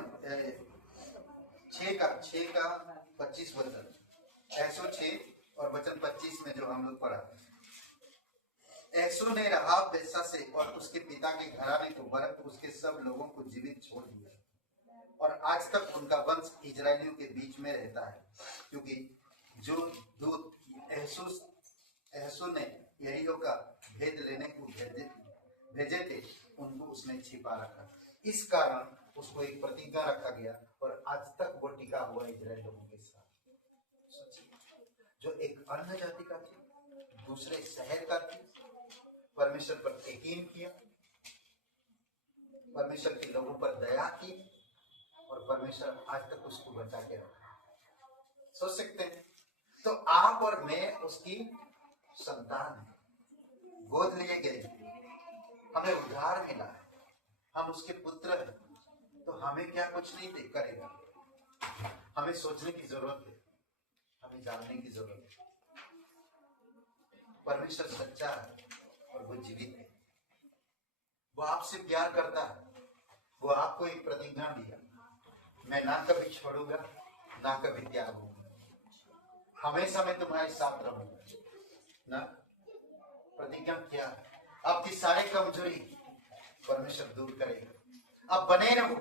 6 का 25 वचन, 6 और वचन 25 में जो हम लोग पढ़ा, ऐसो ने राहाब वेश्या से और उसके पिता के घराने को वरन उसके सब लोगों को जीवित छोड़ दिया और आज तक उनका वंश इजरायलियों के बीच में रहता है, क्योंकि जो दूत यहोशू ने यरीहो का भेद लेने को भेजे थे उनको उसने छिपा रखा। इस कारण उसको एक प्रतिज्ञा रखा गया और आज तक वो टिका हुआ इजराइल लोगों के साथ। सोचिए, जो एक अन्य जाति का थी, दूसरे शहर का थी, परमेश्वर पर यकीन किया, परमेश्वर के लोगों पर दया की और परमेश्वर आज तक उसको बचा के रखा। सोच सकते हैं? तो आप और मैं उसकी संतान है, गोद लिए गए, हमें उद्धार मिला है, हम उसके पुत्र हैं, तो हमें क्या कुछ नहीं करेगा। हमें सोचने की जरूरत है, हमें जानने की जरूरत है। परमेश्वर सच्चा है और वो जीवित है, वो आपसे प्यार करता है। वो आपको एक प्रतिज्ञा दिया, मैं ना कभी छोड़ूंगा ना कभी त्यागूंगा, हमेशा मैं तुम्हारे साथ रहूंगा ना। प्रतिज्ञा क्या है? आपकी सारी कमजोरी परमेश्वर दूर करेगा। आप बने रहो।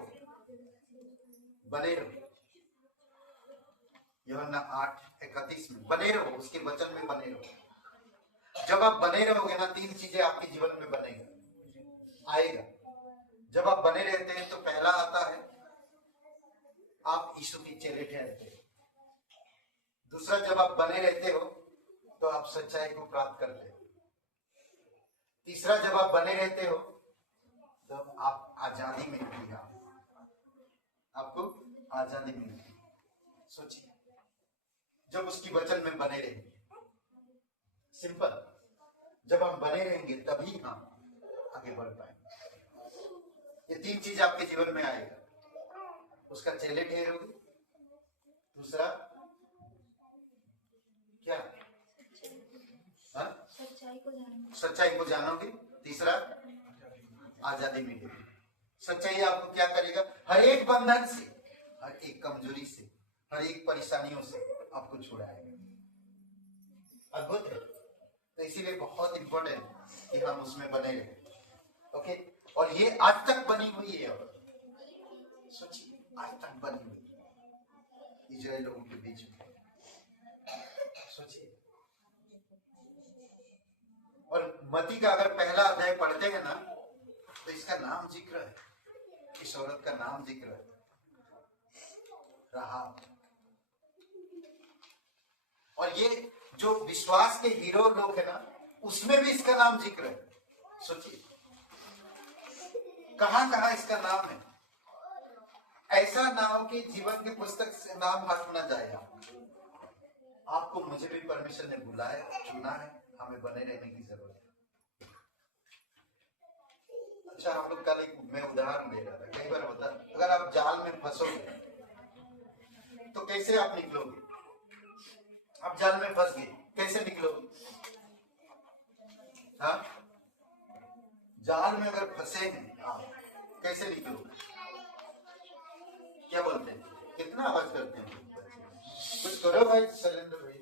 यूहन्ना 8:31 में बने रहो, उसके वचन में बने रहो। जब आप बने रहोगे ना, 3 चीजें आपके जीवन में बनेगा, आएगा। जब आप बने रहते हैं तो पहला आता है आप यीशु की चेले ठहरते हैं। दूसरा, जब आप बने रहते हो तो आप सच्चाई को प्राप्त करते हो। तीसरा, जब आप बने रहते हो तो आप आजादी मिलती है, आपको आजादी मिलती है। सोचिए, जब उसकी वचन में बने रहेंगे, सिंपल, जब हम बने रहेंगे तभी हम आगे बढ़ पाएंगे। ये 3 चीज आपके जीवन में आएगा। उसका चेले ठहरोगे, दूसरा क्या, सच्चाई को जानोगे, तीसरा आजादी मिलेगी। सच्चाई आपको क्या करेगा? हर एक बंधन से, हर एक कमजोरी से, हर एक परेशानियों से आपको छुड़ाएगा। अद्भुत है। तो इसीलिए बहुत इंपॉर्टेंट कि हम उसमें बने रहें। ओके, और ये आज तक बनी हुई है। सोचिए, आज तक बनी हुई है इजराइल लोगों के बीच में। सोचिए, और मती का अगर पहला अध्याय पढ़ते हैं ना तो इसका नाम जिक्र है, इस औरत का नाम जिक्र है, राहाब। और ये जो विश्वास के हीरो लोग है ना, उसमें भी इसका नाम जिक्र है। सोचिए, कहां कहां इसका नाम है। ऐसा नाम कि जीवन की पुस्तक से नाम हट ना जाएगा। आपको मुझे भी परमेश्वर ने बुलाया, चुना है, हमें बने रहने की जरूरत है। अच्छा, हम लोग कल एक मैं उदाहरण दे रहा था, कई बार होता है अगर आप जाल में फंसोगे तो कैसे आप निकलोगे? आप जाल में फंस गए, कैसे निकलोगे? हाँ, जाल में अगर फंसे हैं आप, कैसे निकलोगे? क्या बोलते हैं? कितना आवाज करते हैं कुछ करो भाई, शैलेंद्र भाई।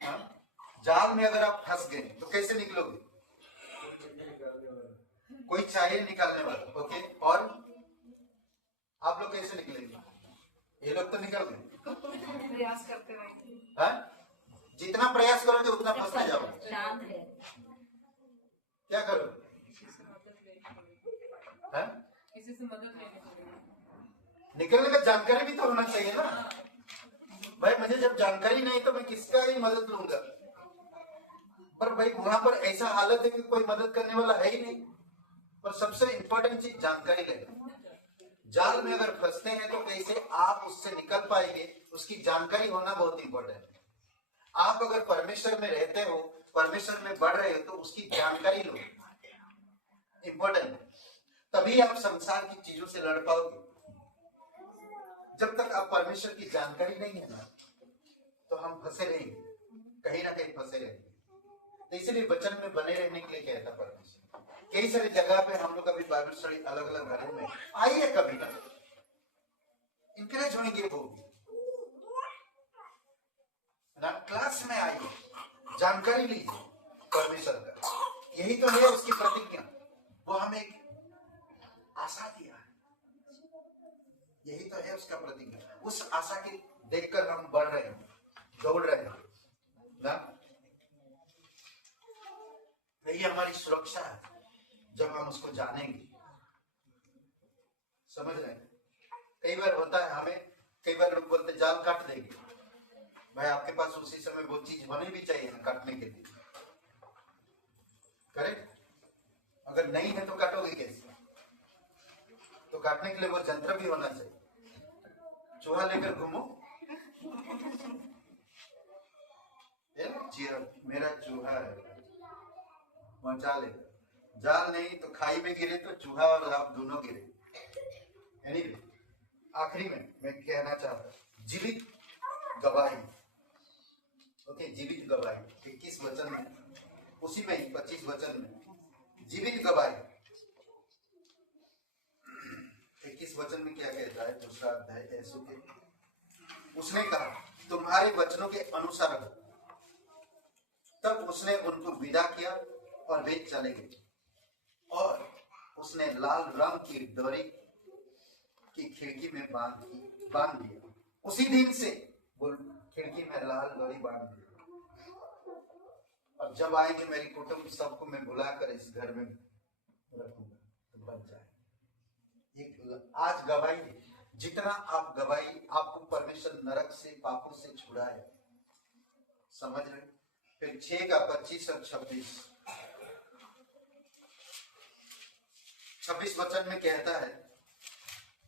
हाँ? जाल में अगर आप फंस गए तो कैसे निकलोगे? कोई चाहिए निकालने वाला। ओके, और आप लोग कैसे निकलेंगे? ये लोग तो निकल गए, प्रयास करते रहेंगे। हाँ? जितना प्रयास करोगे उतना फंसते जाओगे। शांत है। क्या करोगे? हाँ? किसी से मदद लेने पड़ेगी। निकलने का जानकारी भी तो होना चाहिए ना भाई। मुझे जब जानकारी नहीं तो मैं किसका ही मदद लूंगा? पर भाई वहां पर ऐसा हालत है कि कोई मदद करने वाला है ही नहीं। पर सबसे इंपॉर्टेंट चीज जानकारी लेना। जाल में अगर फंसते हैं तो कैसे आप उससे निकल पाएंगे, उसकी जानकारी होना बहुत इंपॉर्टेंट है। आप अगर परमेश्वर में रहते हो, परमेश्वर में बढ़ रहे हो, तो उसकी जानकारी लो, इंपॉर्टेंट है। तभी आप संसार की चीजों से लड़ पाओगे। जब तक आप परमेश्वर की जानकारी नहीं है ना, तो हम फंसे रहेंगे, कहीं ना कहीं फंसे रहेंगे। तो इसलिए वचन में बने रहने के लिए कहता परमेश्वर। कई सारी जगह पे हम लोग अभी बाइबल स्टडी अलग अलग घरों में आइए, कभी ना इंकरेज होंगे वो ना, क्लास में आइए, जानकारी लीजिए परमेश्वर का। यही तो है उसकी प्रतिज्ञा, वो हमें आशा दिया है, यही तो है उसका प्रतिज्ञा। उस आशा के देखकर हम बढ़ रहे हैं, दौड़ रहे हैं ना। यही हमारी सुरक्षा है जब हम उसको जानेंगे। समझ रहे हैं? कई बार होता है हमें, कई बार लोग बोलते जाल काट देंगे। भाई आपके पास उसी समय वो चीज बनी भी चाहिए ना काटने के लिए, करेक्ट? अगर नहीं है तो काटोगे कैसे? तो काटने के लिए वो यंत्र भी होना चाहिए। चूहा लेकर घूमो, मेरा चूहा है, पहुंचा ले। जाल नहीं तो खाई में गिरे तो चूहा और आप दोनों गिरे। Anyway, आखिरी में मैं कहना चाहता, जीवित गवाही। ओके, जीवित गवाही 21 वचन में, उसी में ही 25 वचन में जीवित गवाही। 21 वचन में क्या कहता है? दूसरा अध्याय यीशु के, उसने कहा तुम्हारे वचनों के अनुसार हो। तब उसने उनको विदा किया और वे चले गए। और उसने लाल रंग की डोरी की खिड़की में बांध दिया। उसी दिन से वो खिड़की में लाल डोरी बांध दी। और जब आएंगे मेरी कुटुंब सबको मैं बुलाकर इस घर में रखूंगा तो बच जाए। एक आज गवाही, जितना आप गवाही, आपको परमेश्वर नरक से, पापों से छुड़ाए। समझ रहे? फिर 6 का 25 और 26 वचन में कहता है,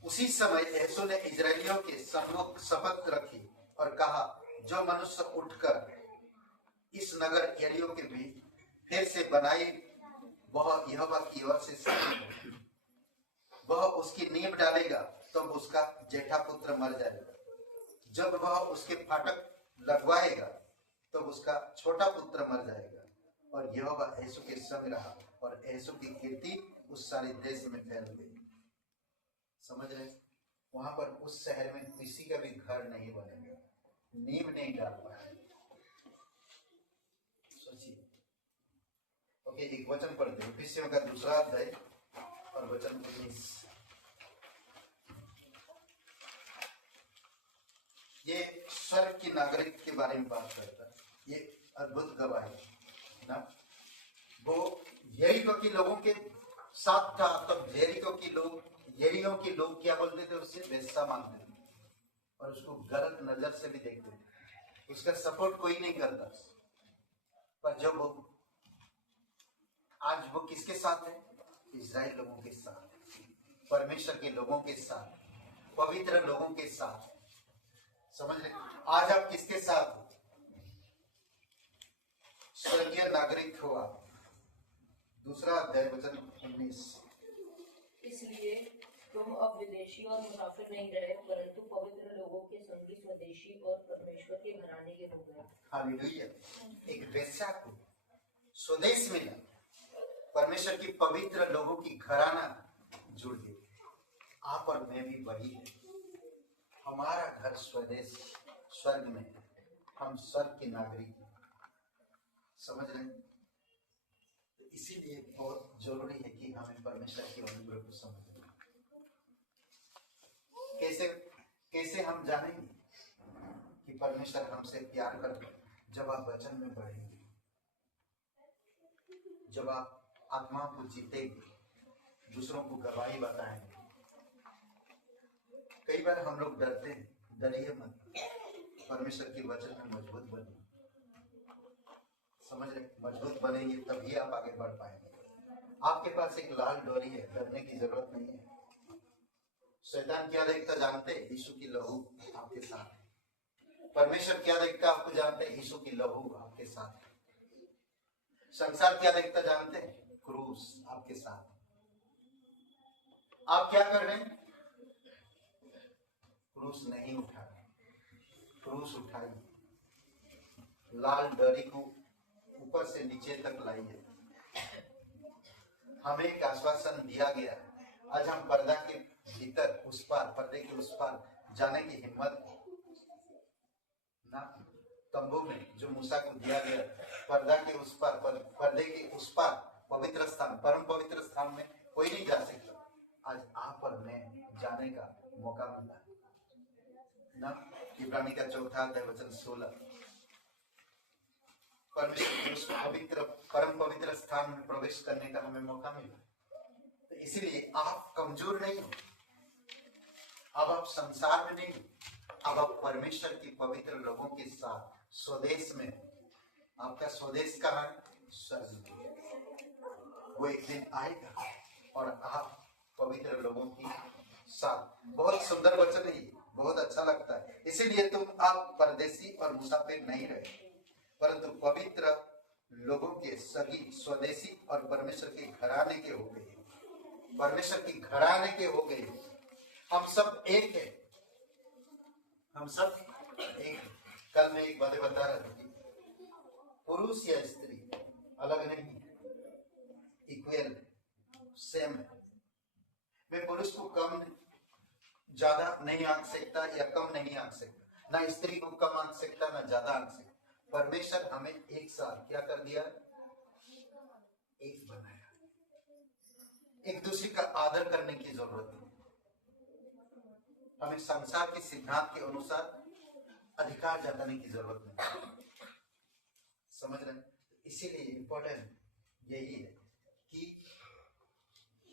उसी समय यीशु ने इजरायलियों के सम्मुख शपथ रखी और कहा, जो मनुष्य उठकर इस नगर यरीहो के बीच फिर से बनाई, वह यहोवा की ओर से साबित हो। वह उसकी नींव डालेगा तब उसका जेठा पुत्र मर जाएगा। जब वह उसके फाटक लगवाएगा तब उसका छोटा पुत्र मर जाएगा। और यहोवा यीशु के संग रहा और यीशु की कीर्ति उस सारे देश में फैल गई। समझ रहे? वहां पर उस शहर में किसी का भी घर नहीं बनेगा, नींव नहीं डाल पाया। सोचिए। ओके, एक वचन पढ़ते हैं, इफिसियों का 2 अध्याय और वचन 19। ये स्वर्ग की नागरिक के बारे में बात करता है। ये अद्भुत गवाही ना, वो यरीहो के लोगों के साथ था। तब यरीहो के लोग क्या बोलते थे? उससे वेश्या मानते थे और उसको गलत नजर से भी देखते थे। उसका सपोर्ट कोई नहीं करता। पर जब वो आज वो किसके साथ है? इजराइल लोगों के साथ, परमेश्वर के लोगों के साथ, पवित्र लोगों के साथ। समझ रहे? आज आप किसके साथ हो? स्वर्गीय नागरिक हो आप। दूसरा अध्याय वचन 19। इसलिए तुम अब विदेशी और मुसाफिर नहीं रहे, परंतु पवित्र लोगों के संगी, स्वदेशी और परमेश्वर के घराने के हो गए। हालेलुया। एक वेश्या को स्वदेश में ला, परमेश्वर की पवित्र लोगों की घराना जुड़ गई। आप और मैं भी वही है। हमारा घर स्वदेश स्वर्ग में है। हम स्वर्ग के नागरिक हैं। समझ रहे हैं? तो इसीलिए बहुत जरूरी है कि हमें परमेश्वर के अनुग्रह को समझें। कैसे कैसे हम जानेंगे कि परमेश्वर हमसे प्यार करते हैं? जब आप वचन में बढ़ेंगे, जब आप आत्मा को जीतेंगे, दूसरों को गवाही बताएंगे। कई बार हम लोग डरते हैं, डरिए मत, परमेश्वर के वचन में मजबूत बनिए। समझ रहे? मजबूत बनेंगे तभी आप आगे बढ़ पाएंगे। आपके पास एक लाल डोरी है, डरने की जरूरत नहीं है। शैतान क्या देखता जानते हैं? यीशु की लहू आपके साथ है। परमेश्वर क्या देखता आपको जानते हैं? यीशु की लहू आपके साथ है। संसार क्या देखता जानते हैं? क्रूस आपके साथ है। आप क्या कर रहे हैं? क्रूस नहीं उठा रहे। क्रूस उठाइए। लाल डोरी को ऊपर से नीचे तक लाइए। हमें एक आश्वासन दिया गया। आज हम पर्दा के भीतर, उस पार, पर्दे के उस पार जाने की हिम्मत ना। तंबू में जो मूसा को दिया गया, पर्दा के उस पार, पर्दे के उस पार पवित्र स्थान, परम पवित्र स्थान में कोई नहीं जा सकता। आज आप और मैं जाने का मौका मिला ना। इब्रानी का 4 अध्याय वचन 16। परमेश्वर के उस पवित्र, परम पवित्र स्थान में प्रवेश करने का हमें मौका मिला। तो इसीलिए आप कमजोर नहीं हो। अब आप संसार में नहीं, अब आप परमेश्वर की पवित्र लोगों के साथ स्वदेश में। आपका स्वदेश कहाँ है? स्वर्ग में। वो एक दिन आएगा और आप पवित्र लोगों के साथ। बहुत सुंदर वचन है, बहुत अच्छा लगता है। इसीलिए तुम आप परदेशी और मुसाफिर नहीं रहे, परंतु पवित्र लोगों के सगी, स्वदेशी और परमेश्वर के घराने के हो गए। परमेश्वर की घराने के हो गए। हम सब एक है। हम सब एक। कल मैं एक बात बता रहा था, पुरुष या स्त्री अलग नहीं है, इक्वल, सेम है। मैं पुरुष को कम ज्यादा नहीं आंक सकता या कम नहीं आंक सकता, ना स्त्री को कम आंक सकता ना ज्यादा आंक सकता। परमेश्वर हमें एक साथ क्या कर दिया? एक बनाया। एक दूसरे का आदर करने की जरूरत है। हमें संसार के सिद्धांत के अनुसार अधिकार जताने की जरूरत नहीं। समझ रहे हैं? इसीलिए इंपॉर्टेंट यही है कि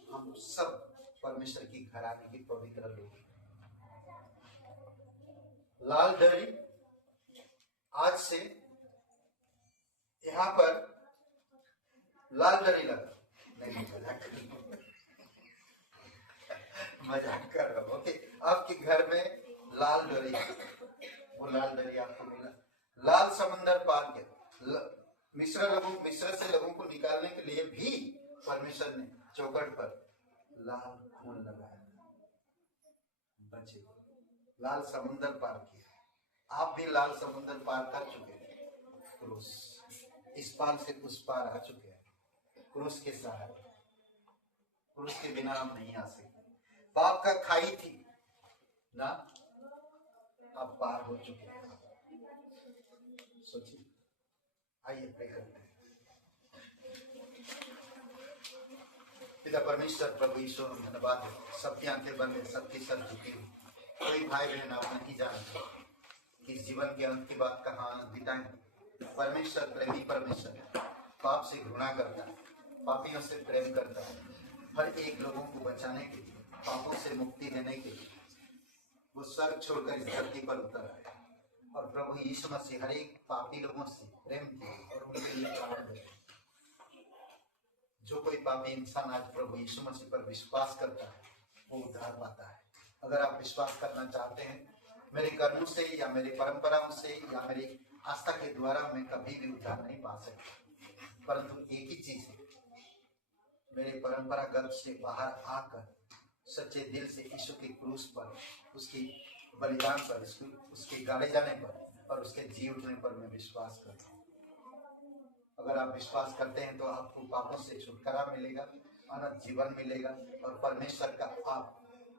हम सब परमेश्वर की घराने की पवित्र लोग। लाल डरी आज से यहाँ पर लाल डरी लगा नहीं, मजाक कर रहा हूँ। ओके, आपके घर में लाल डोरी, वो लाल डोरी आपको मिला। लाल समंदर पार किया। मिस्र से लोगों को निकालने के लिए भी परमेश्वर ने चौखट पर लाल खून लगाया, बचे। लाल समुद्र पार किया। आप भी लाल समुद्र पार कर चुके हैं। क्रूस, इस पार से उस पार आ चुके हैं। क्रूस के सहारे, क्रूस के बिना हम नहीं आ सकते। पाप का खाई थी ना, अब पार हो चुके हैं। सोचिए। आइए प्रे करते हैं। पिता परमेश्वर, प्रभु यीशु, धन्यवाद है। सबकी आंखें बंद है, सबकी सर झुकी हुई। कोई भाई बहन आप नहीं जानते कि जीवन के अंत की बात कहाँ बिताएं। परमेश्वर प्रेमी परमेश्वर है, पाप से घृणा करता है, पापियों से प्रेम करता है। हर एक लोगों को बचाने के लिए, पापों से मुक्ति देने के लिए वो स्वर्ग छोड़कर इस धरती पर उतर आए। और प्रभु यीशु मसीह हर एक पापी लोगों से प्रेम किए और उनके लिए प्राण दे। जो कोई पापी इंसान आज प्रभु यीशु मसीह पर विश्वास करता है वो उद्धार पाता है। अगर आप विश्वास करना चाहते हैं मेरे कर्मों से या मेरी परंपराओं से या मेरी आस्था के द्वारा मैं कभी भी उद्धार नहीं पा सकता, परंतु एक ही चीज है, मेरे परंपरागत से बाहर आकर सच्चे दिल से यीशु के क्रूस पर, उसकी बलिदान पर, उसके गाड़े जाने पर और उसके जी उठने पर मैं विश्वास करता हूँ। अगर आप विश्वास करते हैं तो आपको पापों से छुटकारा मिलेगा, अनंत जीवन मिलेगा और परमेश्वर का आप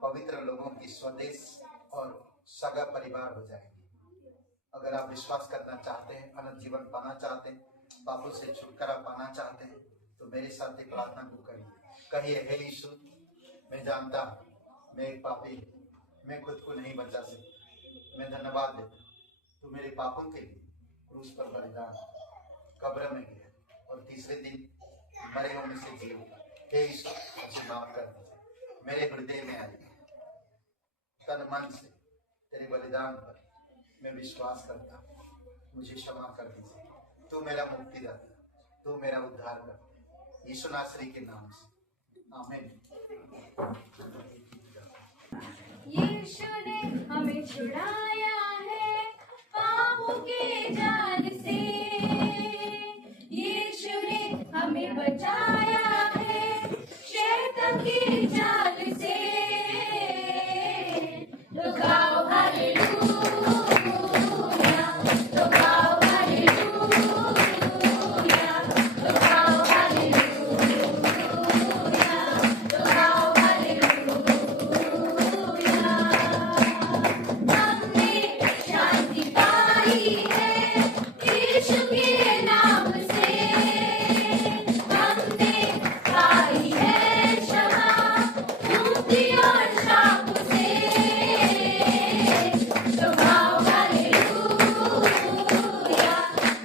पवित्र लोगों की स्वदेश और सगा परिवार हो जाएंगे। अगर आप विश्वास करना चाहते हैं, अनंत जीवन पाना चाहते हैं, पापों से छुटकारा पाना चाहते हैं, तो मेरे साथ एक प्रार्थना को कहिए, हे यीशु, मैं जानता हूँ मैं एक पापी हूँ, मैं खुद को नहीं बचा सकता, मैं धन्यवाद देता हूँ, तू मेरे पापों के लिए क्रूस पर बलिदान, कब्र में गया और तीसरे दिन मरे हुए में से जी उठा। हे यीशु, मुझे माफ कर दीजिए, मेरे हृदय में आइए, तन मन से तेरे बलिदान पर मैं विश्वास करता हूँ, मुझे क्षमा कर दीजिए, तू मेरा मुक्तिदाता, तू मेरा उद्धार कर, यीशु नासरी के नाम से, आमीन। यीशु ने हमें छुड़ाया है पापों के जाल से, यीशु ने हमें बचाया है शैतान की जाल से। तो गाओ हालेलुया, तो गाओ हालेलुया, तो गाओ हालेलुया, तो गाओ हालेलुया। हमने शांति पाई है यीशु के नाम से, हमने पाई है क्षमा मुक्ति और शाप से। तो गाओ हालेलुया,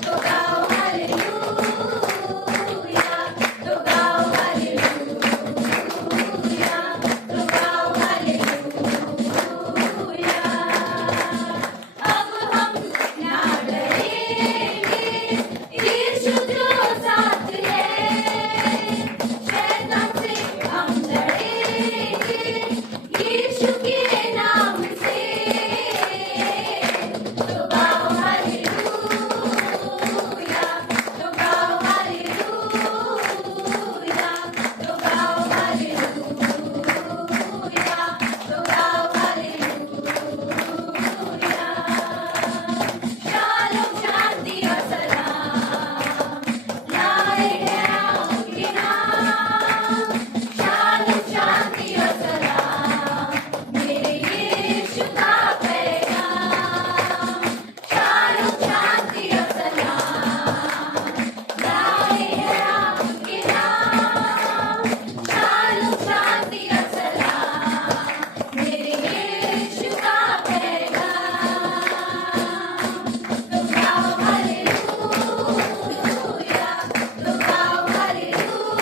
तो गाओ हालेलुया, तो गाओ हालेलुया, तो गाओ हालेलुया। अब हम ना डरेंगे, यीशु जो साथ है, शैतान से हम लड़ेंगे यीशु के नाम से। तो गाओ हालेलुया, तो गाओ हालेलुया, तो गाओ हालेलुया, तो गाओ हालेलुया। शालोम शांति और सलाम लाए हैं आपके नाम, शालोम शांति और सलाम मेरे यीशु का पैगाम, शालोम शांति और सलाम लाए हैं आपके नाम, शालोम शांति और सलाम मेरे यीशु का पैगाम। तो गाओ हालेलुया, तो गाओ हालेलुया,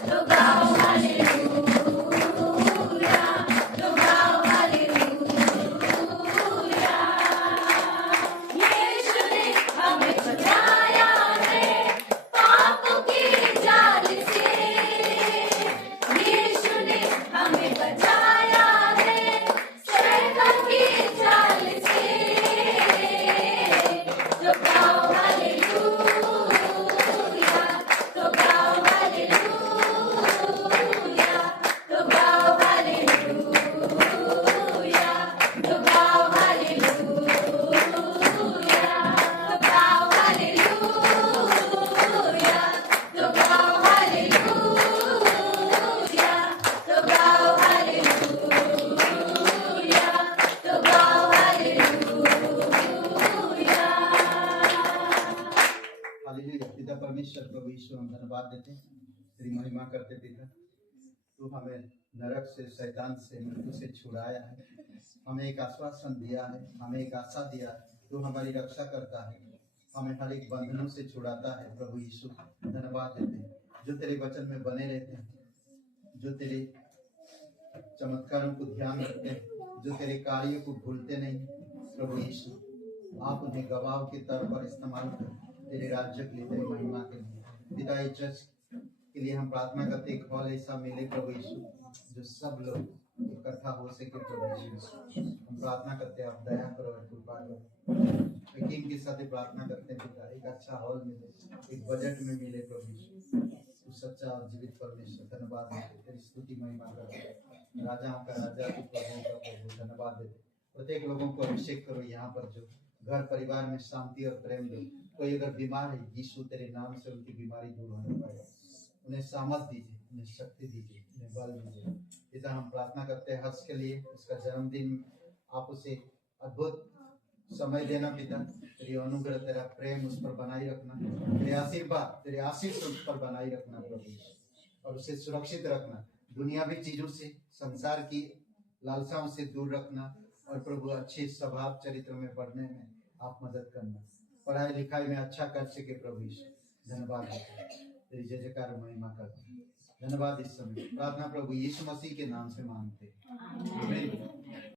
तो गाओ हालेलुया, तो गाओ हालेलुया। यीशु ने हमें बचाया है पापों के जाल से, यीशु ने हमें बचाया है शैतान की जाल से। तो गाओ हालेलुया, तो गाओ हालेलुया, तो गाओ हालेलुया, तो गाओ हालेलुया, तो गाओ हालेलुया, तो गाओ हालेलुया, तो गाओ हालेलुया, तो गाओ हालेलुया। हालेलुया। पिता परमेश्वर प्रभु यीशु, हम धन्यवाद देते हैं, तेरी महिमा करते पिता, तू हमें नरक से, शैतान से, मृत्यु से छुड़ाया है, हमें एक आश्वासन दिया है, हमें एक आशा दिया है, तू हमारी रक्षा करता है, हमें हर एक बंधनों से छुड़ाता है। प्रभु यीशु, धन्यवाद देते हैं, जो तेरे वचन में बने रहते हैं, जो तेरे चमत्कारों को ध्यान रखते हैं, जो तेरे कार्यों को भूलते नहीं। प्रभु यीशु, आप उन्हें गवाह के तौर पर इस्तेमाल कर तेरे राज्य के लिए, तेरी महिमा के लिए। पिता, इस चर्च के लिए हम प्रार्थना करते, एक हॉल ऐसा मिले प्रभु यीशु, जो सब लोग इकट्ठा हो सके प्रभु यीशु। हम प्रार्थना करते हैं, आप दया करो और कृपा करो। एक टीम के साथ ही प्रार्थना करते हैं पिता, एक अच्छा हॉल मिले, एक बजट में मिले प्रभु यीशु। तू सच्चा और जीवित परमेश्वर, धन्यवाद देते, तेरी स्तुति महिमा करते, राजाओं का राजा, तू प्रभु का प्रभु, धन्यवाद देते। प्रत्येक लोगों को अभिषेक करो यहाँ पर, जो घर परिवार में शांति और प्रेम दो। कोई अगर बीमार है, यीशु तेरे नाम से उनकी बीमारी दूर होने पाए। उन्हें सामर्थ दीजिए, उन्हें शक्ति दीजिए, उन्हें बल दीजिए। पिता हम प्रार्थना करते हैं हर्ष के लिए, उसका जन्मदिन आप उसे अद्भुत समय देना पिता। तेरी अनुग्रह, तेरा प्रेम उस पर बनाई रखना, तेरे आशीर्वाद, तेरे आशीष उस पर बनाई रखना प्रभु, और उसे सुरक्षित रखना, दुनियावी चीजों से, संसार की लालसाओं से दूर रखना, और प्रभु अच्छे स्वभाव चरित्र में बढ़ने में आप मदद करना, पढ़ाई लिखाई में अच्छा कर सके प्रभु यीशु। धन्यवाद तेरी जय जयकार और महिमा करते हैं। धन्यवाद इस समय प्रार्थना प्रभु यीशु मसीह के नाम से मांगते हैं। आमीन।